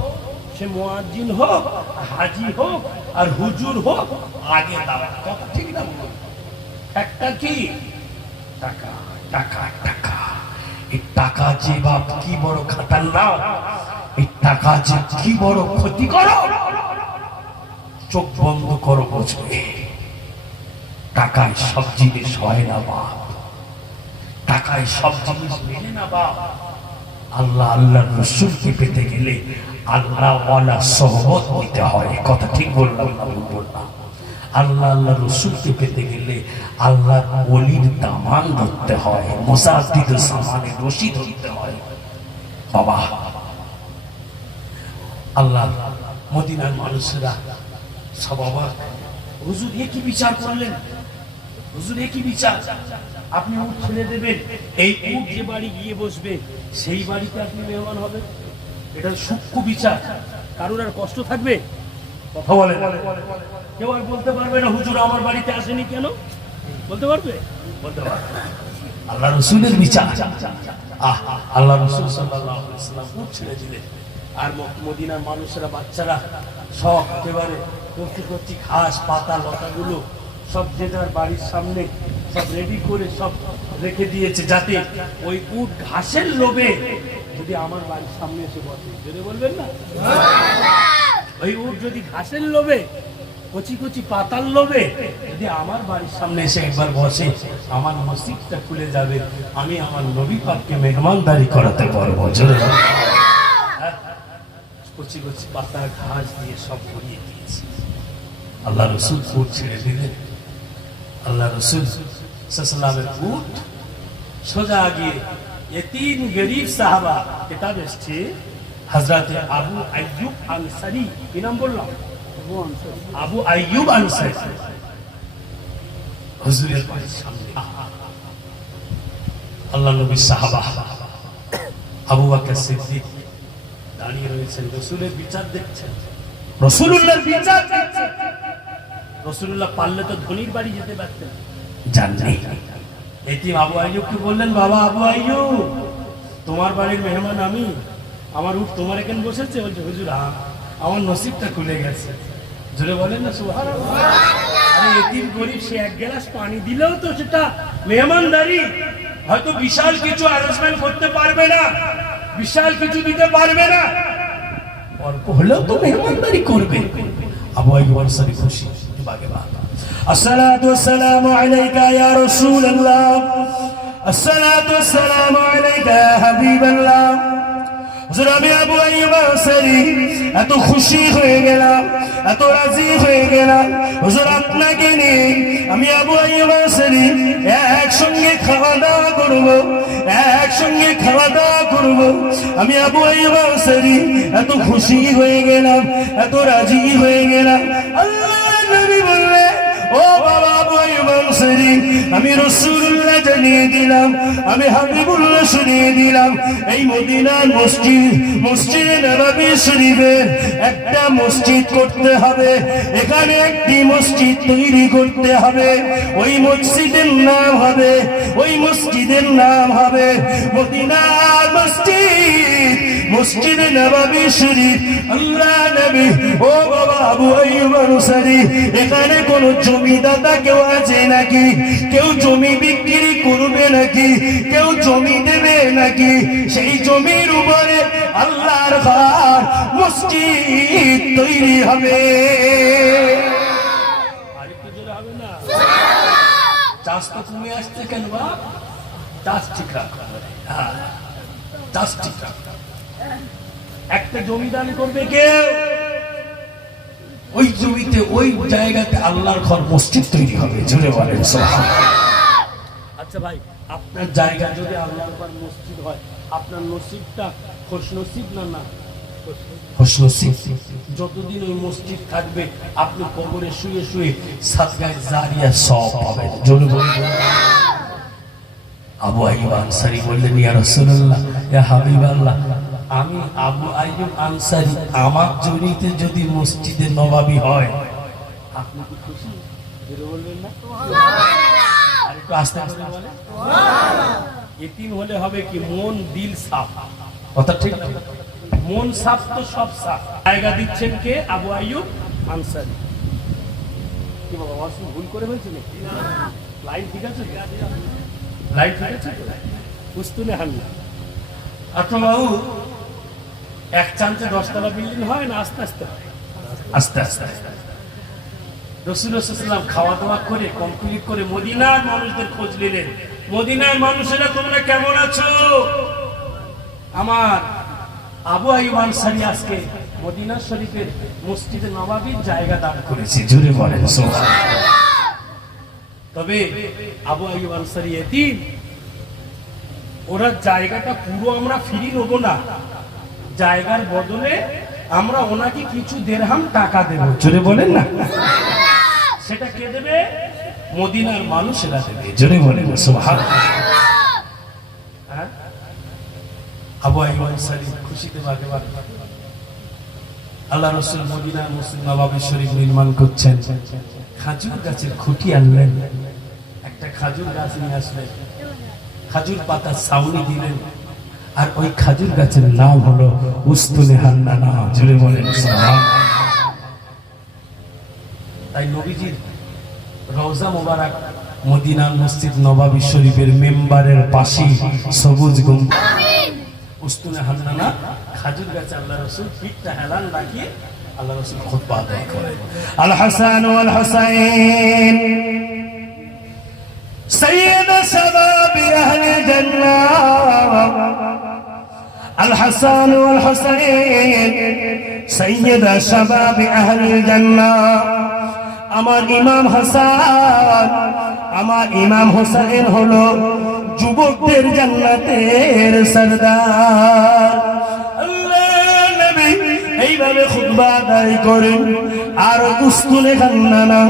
সে মুয়াজ্জিন হোক, হাজি হোক আর হুজুর হোক, আগে দাওয়াত। কথা ঠিক না ভুল? একটা কি টাকা, টাকা, টাকা। এই টাকা যে বাপ কি বড় খাতারনাক, এই টাকা যে কি বড় ক্ষতি করো, চোখ বন্ধ করো বুঝবে। টাকায় সব জিনিস হয় না বাপ, টাকায় সব জিনিস মেলে না বাপ। আল্লাহ আল্লাহর রাসূলকে পেতে গেলে আল্লাহ ওয়ালা সোহবত নিতে হয়। কথা ঠিক বললাম না ভুল বললাম? আল্লাহ আল্লাহর রাসূলকে পেতে গেলে আল্লাহর ওলির দামান ধরতে হয়, মুসাদ্দিদুস সামানের রশি ধরতে হয়। বাবা, আল্লাহ মদিনার মানুষেরা সব অবাক, হুজুর এ কি বিচার করলেন? হুজুর এ কি বিচার? আপনি উট ছেড়ে দেবেন, এই উট যে বাড়ি গিয়ে বসবে সেই বাড়িতে আপনি মেহমান হবেন। এটা সূক্ষ্ম বিচার। কারোর আর কষ্ট থাকবে? কথা বলে কেউ আর বলতে পারবে না হুজুর আমার বাড়িতে আসেনি কেন? বলতে পারবে? বলতে পারবে। আল্লাহ রাসূলের বিচার। আল্লাহ রাসূল সাল্লাল্লাহু আলাইহি ওয়াসাল্লাম উট ছেড়ে দিলেন, আর মদিনার মানুষেরা, বাচ্চারা সব একেবারে কচি ঘাস পাতা লতাগুলো সব যে যার বাড়ির সামনে সব রেডি করে সব রেখে দিয়েছে, যাতে ওই উট ঘাসের লোভে যদি আমার বাড়ির সামনে এসে বসে। যদি বলবেন না, ওই উট যদি ঘাসের লোভে, কচি কচি পাতার লোভে যদি আমার বাড়ির সামনে এসে একবার বসে, আমার মসজিদটা খুলে যাবে, আমি আমার নবী পাককে মেহমানদারি করাতে পারবো। কচি কচি পাতা ঘাস দিয়ে সব ভরিয়ে দিয়েছি। আল্লাহ রাসূল উট ছেড়ে দিলেন। আল্লাহ রাসূল সাল্লাল্লাহু আলাইহি ওয়াসাল্লামের উট সোজা গিয়ে এতিম গরিব সাহাবা, কিতাব এসছে হযরত আবু আইয়ুব আনসারী, কি নাম বললাম? আবু আইয়ুব আনসারী হুজুরের বাড়ির সামনে আল্লাহ নবীর সাহাবা আবু বকর সিদ্দিক দাঁড়িয়ে রয়েছেন, রাসূলের বিচার দেখছেন, রাসূলুল্লাহর বিচার দেখছেন। রাসূলুল্লাহ পারলে তো ধনীর বাড়ি যেতে পারতেন, জাননি। এতিম আবু আইয়ুবকে বললেন, বাবা আবু আইয়ুব, তোমার বাড়ির মেহমান আমি, আমার উট তোমার এখানে বসেছে। বলছে, হুজুর আমার নসিবটা খুলে গেছে। জোরে বলেন না সুবহানাল্লাহ। আরে এতিম গরিব, সে এক গ্লাস পানি দিলেও তো সেটা মেহমানদারি। হয়তো বিশাল কিছু অ্যারেঞ্জমেন্ট করতে পারবে না, বিশাল কিছু দিতে পারবে না, অল্প হলেও তো মেহমানদারি করবে। আবু আইয়ুব আনসারী খুশি, বাগে বাগ। আসসালাতু ওয়াসসালামু আলাইকা ইয়া রাসূলুল্লাহ, আসসালাতু ওয়াসসালামু আলাইকা ইয়া হাবিবাল্লাহ। হুজুর, আমি আবু আইয়ুব আনসারী এত খুশি হয়ে গেলাম, এত রাজি হয়ে গেলাম, হুজুর আপনাকে নিয়ে আমি আবু আইয়ুব আনসারী একসঙ্গে খাওয়া দাওয়া করবো, একসঙ্গে খাওয়া দাওয়া করবো। আমি আবু আইয়ুব আনসারী এত খুশি হয়ে গেলাম, এত রাজি হয়ে গেলাম। আল্লাহর নবী বললেন, ও বাবা আবু আইয়ুব আনসারী, আমি রাসূলুল্লাহ জানিয়ে দিলাম, আমি হাবিবুল্লাহ শুনিয়ে দিলাম, এই মদিনার মসজিদে নববী শরীফের একটা মসজিদ করতে হবে, এখানে একটি মসজিদ তৈরি করতে হবে। ওই মসজিদের নাম হবে, ওই মসজিদের নাম হবে মদিনার মসজিদ, মসজিদে নববী শরীফ। আল্লাহ নবী, ও বাবা আবু আইয়ুব আনসারী, এখানে কোন জমিদাতা কেউ আছে নাকি? কেউ জমি বিক্রি করবে নাকি? কেউ জমি দেবে নাকি? সেই জমির উপরে আল্লাহর ঘর মসজিদ তৈরি হবে। আরেকটু জোরে হবে না? চাষ তো কমে আসছে কেন বাপ? চাষ ঠিক রাখ, চাষ ঠিক রাখ। একটা জমি দান করবে কেউ, ওই জমিতে ওই জায়গাতে আল্লাহর ঘর মসজিদ তৈরি হবে। জোরে বলেন সুবহানাল্লাহ। আচ্ছা ভাই, আপনার জায়গা যদি আল্লাহর ঘর মসজিদ হয়, আপনার নসিবটা খুশনসিব না? না, খুশনসিব। যতদিন ওই মসজিদ থাকবে আপনি কবরে শুয়ে শুয়ে সাদগায়ে জারিয়া সওয়াব পাবেন। জোরে বলেন। আবু আইয়ুব আনসারী বললেন, ইয়া রাসূলুল্লাহ, ইয়া হাবিবাল্লাহ, আমি আবু আইয়ুব আনসারী, আমার জমিতে যদি মসজিদে নববী হয় আপনি কি খুশি? জোরে বলবেন না? সুবহানাল্লাহ। আর একটু আস্তে আস্তে বলেন সুবহানাল্লাহ। এতিম হলে হবে কি, মন দিল সাফ। কথা ঠিক না? মন সাফ তো সব সাফ। জায়গা দিচ্ছেন কে? আবু আইয়ুব আনসারী। কি বাবা, ওয়াসু ভুল করে বলছেন না? লাইন ঠিক আছে? লাইন ঠিক আছে? উস্তুনে হামলা। আচ্ছা বাবু, এক চান্সে 10 তলা বিল্ডিং হয় না আস্তে আস্তে? আস্তে আস্তে। রাসূলুল্লাহ সাল্লাল্লাহু আলাইহি ওয়াসাল্লাম খাওয়া দাওয়া করে কমপ্লিট করে মদিনার মানুষদের খোঁজ নিলেন। মদিনার মানুষেরা তোমরা কেমন আছো? আমার আবু আইয়ুব আনসারী আজকে মদিনা শরীফের মসজিদে নববীর জায়গা দান করেছে। জোরে বলেন সুবহানাল্লাহ। তবে আবু আইয়ুব আনসারী এতিম, ওরা জায়গাটা পুরো আমরা ফ্রি নেব না, জায়গার বদলে আমরা ওনাকে কিছু দিরহাম টাকা দেব। জোরে বলেন না? সেটা কে দেবে? মদিনার মানুষেরা দেবে। জোরে বলেন সুবহানাল্লাহ। হ্যাঁ, আবু আইয়ুব আনসারী খুশিতে বাগে বাগে। আল্লাহ রাসূল মদিনার মসজিদ নববী শরীফ নির্মাণ করছেন। খাজুর গাছের খুঁটি আনলেন, একটা খাজুর গাছ নিয়ে আসলেন, খাজুর পাতা ছাউনি দিলেন, আর ওই খাজুর গাছের নাম হলো উস্তুনে হান্নানা। জোরে বলেন সুবহানাল্লাহ। তাই নবীজির রওজা মোবারক মদিনার মসজিদ নববী শরীফের মেম্বারের পাশে সবুজ গম্বুজ, উস্তুনে হান্নানা খাজুর গাছে আল্লাহ রাসূল পিঠটা হেলান রাখিয়ে আল্লাহ রাসূল খুতবা আদায় করেন। আল হাসান ওয়াল হুসাইন سيد شباب أهل الجنة الحسن والحسين سيد شباب أهل الجنة আমার ইমাম হাসান, আমার ইমাম হোসেন হলো যুবকদের জান্নাতের সরদার। আল্লাহ নবী এইভাবে খুতবা আদায় করেন। আর উস্তুনে হান্নানা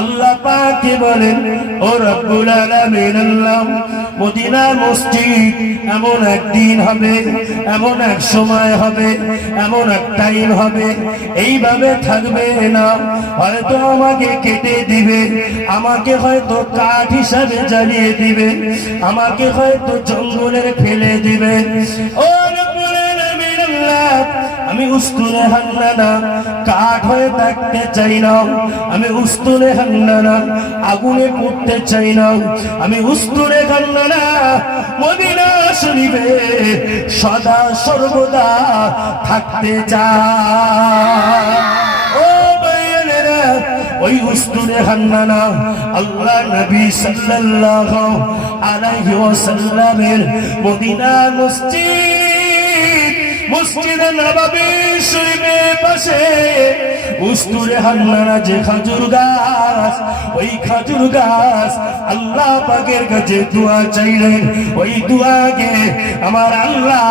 আল্লাহ পাক বলেন, ও রব্বুল আলামিন, আল্লাহ মদিনার মসজিদ এমন একদিন হবে, এমন এক সময় হবে, এমন এক টাইম হবে, এইভাবে থাকবে না। হয়তো আমাকে কেটে দিবে, আমাকে হয়তো কাঠ হিসাবে জ্বালিয়ে দিবে, আমাকে হয়তো জঙ্গলের ফেলে দিবে। ও রব্বুল আলামিন, আল্লাহ আমি উস্তুনে হান্নানা কাঠ হয়ে থাকতে চাই না, আমি উস্তুনে হান্নানা আগুনে পুড়তে চাই না, আমি উস্তুনে হান্নানা মদিনা শরীফে সদা সর্বদা থাকতে চাই। ও ভাইয়েরা, ওই উস্তুনে হান্নানা আল্লাহ নবী সাল্লাল্লাহু আলাইহি ওয়াসাল্লামের মদিনার মসজিদে নববী শরীফের পাশে উস্তুনে হান্নানা যে খাজুর গাছ, ওই খাজুর গাছ আল্লাহ পাকের কাছে দোয়া চাইলেন, ওই দোয়াকে আমার আল্লাহ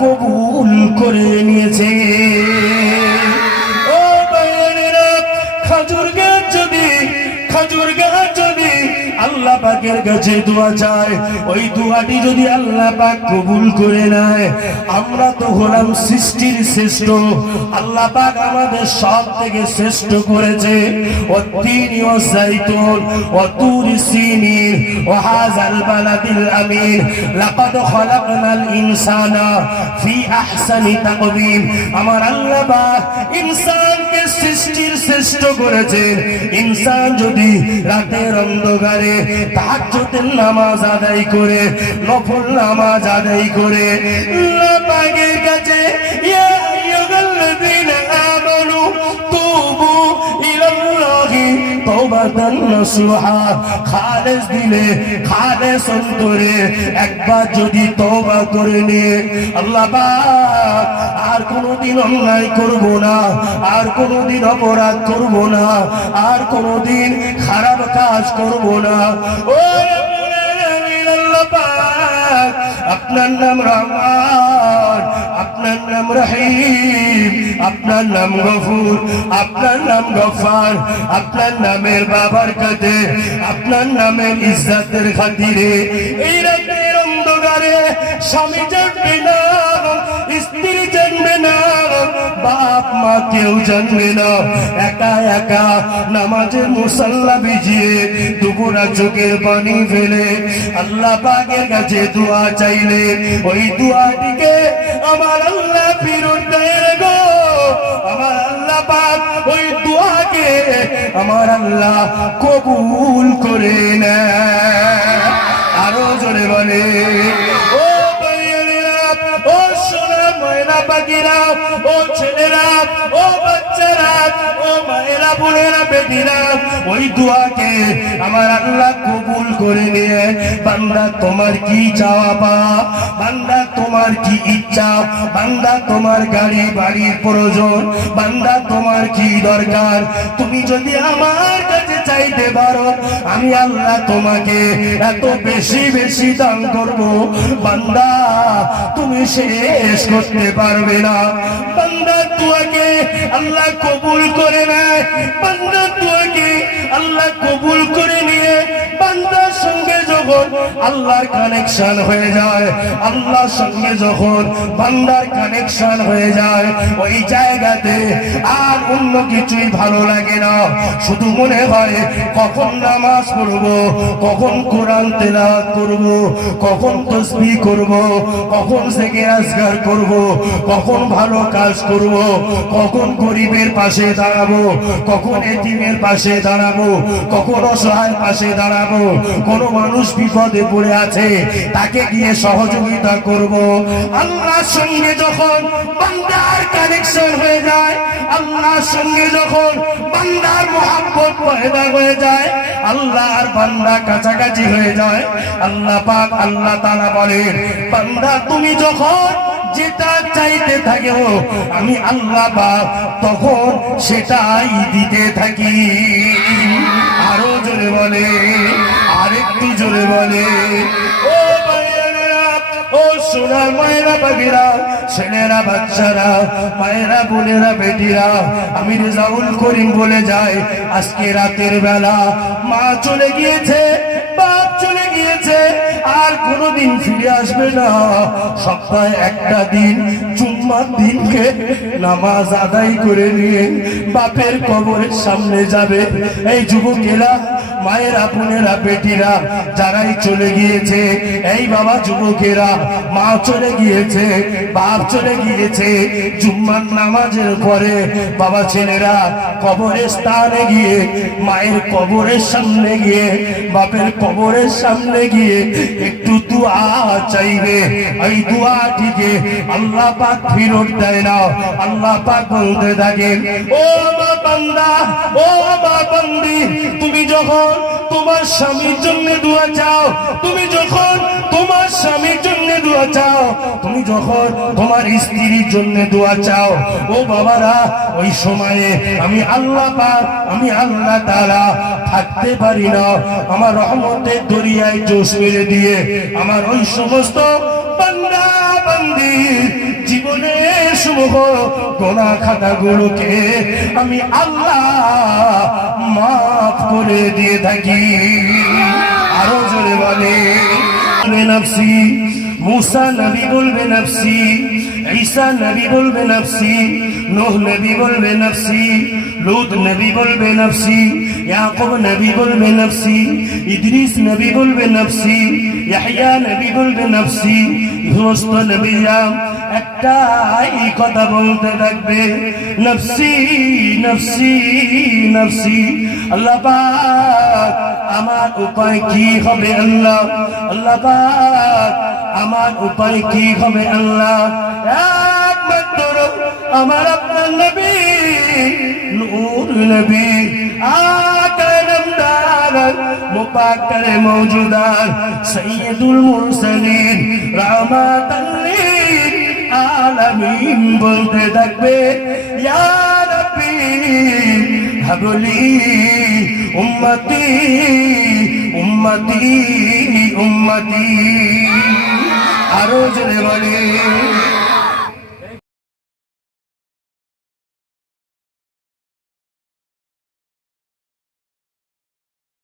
কবুল করে নিয়েছে। ও ভাইয়েরা, খাজুর গাছ যদি আল্লাহ পাকের কাছে দোয়া চায়, ওই দোয়াটি যদি আল্লাহ পাক কবুল করে নেয়, আমরা তো হলাম সৃষ্টির শ্রেষ্ঠ। আল্লাহ পাক আমাদের সব থেকে শ্রেষ্ঠ করেছে। ওয়াত্তিনি ওয়াযাইতুন ওয়াতুরি সিনিন ওয়া হাযাল বালাদিল আমিন লাকাদ খালাকনাল ইনসানা ফি আহসানি তাকওয়িম। আমার আল্লাহ পাক ইনসানকে সৃষ্টির শ্রেষ্ঠ করেছেন। ইনসান যদি রাতের অন্ধকারে তাহাজ্জুদের নামাজ আদায় করে, নফল নামাজ আদায় করে আল্লাহ পাকের কাছে ইয়া আইয়ুহাল্লাযীনা আমানু তুবু ইলাল্লাহি তাওবাতান নাসুহা, খালেস দিলে খালেস অন্তরে একবার যদি তওবা করে নিয়ে আল্লাহ পাক আর কোনোদিন অন্যায় করব না, আর কোনোদিন অপরাধ করব না, আর কোনোদিন খারাপ কাজ করব না। ও আল্লাহ পাক, আপনার নাম রহমান, আপনার নাম রহিম, আপনার নাম গফুর, আপনার নাম গফার, আপনার নামের বাবার কাছে, আপনার নামের ইজ্জতের খাতিরে এই রাতের অন্ধকারে স্বামী জানবে না, স্ত্রী জানবে না, বাপ মা কেউ জানবে না, একা একা নামাজের মুসাল্লা ভিজিয়ে দুপুরা চোখের পানি ফেলে আল্লাহ পাকের কাছে দোয়া চাইলে ওই দোয়াটিকে আমার আল্লাহ ফিরত দেয় গো। আমার আল্লাহ পাক ওই দোয়াকে আমার আল্লাহ কবুল করে নেয়। আরো জোরে বলে ও ও সোনা ময়না পাখিরা, ও ছেলেরা, ও বাচ্চারা, ও মায়েরা, বোনেরা, বেটিরা, ওই দোয়াকে আমার আল্লাহ কবুল করে নিয়ে বান্দা তোমার কি চাওয়া পাওয়া, বান্দা তোমার কি ইচ্ছা, বান্দা তোমার গাড়ি বাড়ির প্রয়োজন, বান্দা তোমার কি দরকার, তুমি যদি আমার কাছে চাইতে পারো আমি আল্লাহ তোমাকে এত বেশি বেশি দান করব, বান্দা তুমি শেষ করতে পারবে না। বান্দা দোয়াকে আল্লাহ কবুল করে নেয়, বান্দা দোয়াকে আল্লাহ কবুল করে নিয়ে বান্দার সঙ্গে যখন আল্লাহর কানেকশন হয়ে যায়, আল্লাহর সঙ্গে যখন বান্দার কানেকশন হয়ে যায়, ওই জায়গাতে আর অন্য কিছুই ভালো লাগে না, শুধু মনে হয় কখন নামাজ পড়ব, কখন কোরআন তেলাওয়াত করব, কখন তাসবিহ করব, কখন জিকির আজকার করব, কখন ভালো কাজ করব, কখন গরিবের পাশে দাঁড়াবো, কখন এতিমের পাশে দাঁড়াবো, কখন অসহায়ের পাশে দাঁড়াবো, কোন মানুষ বিপদে পড়ে আছে তাকে গিয়ে সহযোগিতা করব। আল্লাহর সঙ্গে যখন বান্দার কানেকশন হয়ে যায়, আল্লাহর সঙ্গে যখন বান্দার মহব্বত পয়দা হয়ে যায়, আল্লাহ আর বান্দা কাছাকাছি হয়ে যায়, আল্লাহ পাক আল্লাহ তাআলা বলেন বান্দা তুমি যখন যেটা চাইতে থাকো আমি আল্লাহ পাক তখন সেটাই দিতে থাকি। আরো জোরে বলে, আরেকটু জোরে বলে ও ভাইয়েরা, ও সোনার মায়েরা, বাগিরা, ছেলেরা, বাচ্চারা, মায়েরা, বোনেরা, বেটিরা, আমি রেজাউল করিম বলে যাই আজকে রাতের বেলা মা চলে গিয়েছে, বাপ চলে গিয়েছে, আর কোনোদিন ফিরে আসবে না। সপ্তাহে একটা দিন জুম্মার দিনকে নামাজ আদায় করে নিয়ে বাপের কবরের সামনে যাবে। এই যুবকেরা, মায়েরা, বোনেরা, বেটিরা যারাই চলে গিয়েছে, এই বাবা যুবকেরা, মা চলে গিয়েছে, বাপ চলে গিয়েছে, জুম্মার নামাজের পরে বাবা ছেলেরা কবরের স্থানে গিয়ে, মায়ের কবরের সামনে গিয়ে, বাপের কবরের সামনে গিয়ে একটু দোয়া চাইবে। এই দোয়াটিকে আল্লাহ পাক ফিরত দেয় না। আল্লাহ পাক বলতে থাকেন ও মা বান্দা, ও মা বান্দি, তুমি যখন তোমার স্বামীর জন্য দোয়া চাও, তুমি যখন তোমার স্বামীর জন্য দোয়া চাও, তুমি যখন তোমার স্ত্রীর জন্য দোয়া চাও, ও বাবারা ওই সময়ে আমি আল্লাহ পাক, আমি আল্লাহ তাআলা থাকতে পারি না, আমার রহমতের দরিয়ায় জোশ মেরে দিয়ে আমার ওই সমস্ত বান্দা বান্দি জীবনের সমূহ গোনা খাতাগুলোকে আমি আল্লাহ মাফ করে দিয়ে থাকি। আরো জোরে বলে নফসি, मूसा नबी बोलबे नफसी, ईसा नबी बोलबे नफसी, नूह नबी बोलबे नफसी, लूत नबी बोलबे नफसी, याकूब नबी बोलबे नफसी, इदरीस नबी बोलबे नफसी, याहया नबी बोलबे नफसी। সমস্ত নবীরা একটাই কথা বলতে থাকবে, নফসি নফসি নফসি। আল্লাহ পাক আমার উপায় কি হবে আল্লাহ, আল্লাহ পাক আমার উপায় কি হবে আল্লাহ। একমাত্র আমার আপনার নবী নূর নবী মুপাক্কার মওজুদাত সাইয়্যিদুল মুরসালিন রাহমাতাল লিল আলামিন বলতে থাকবে ইয়া রাব্বি হাবলি উম্মতি উম্মতি উম্মতি আরো জোরে বলে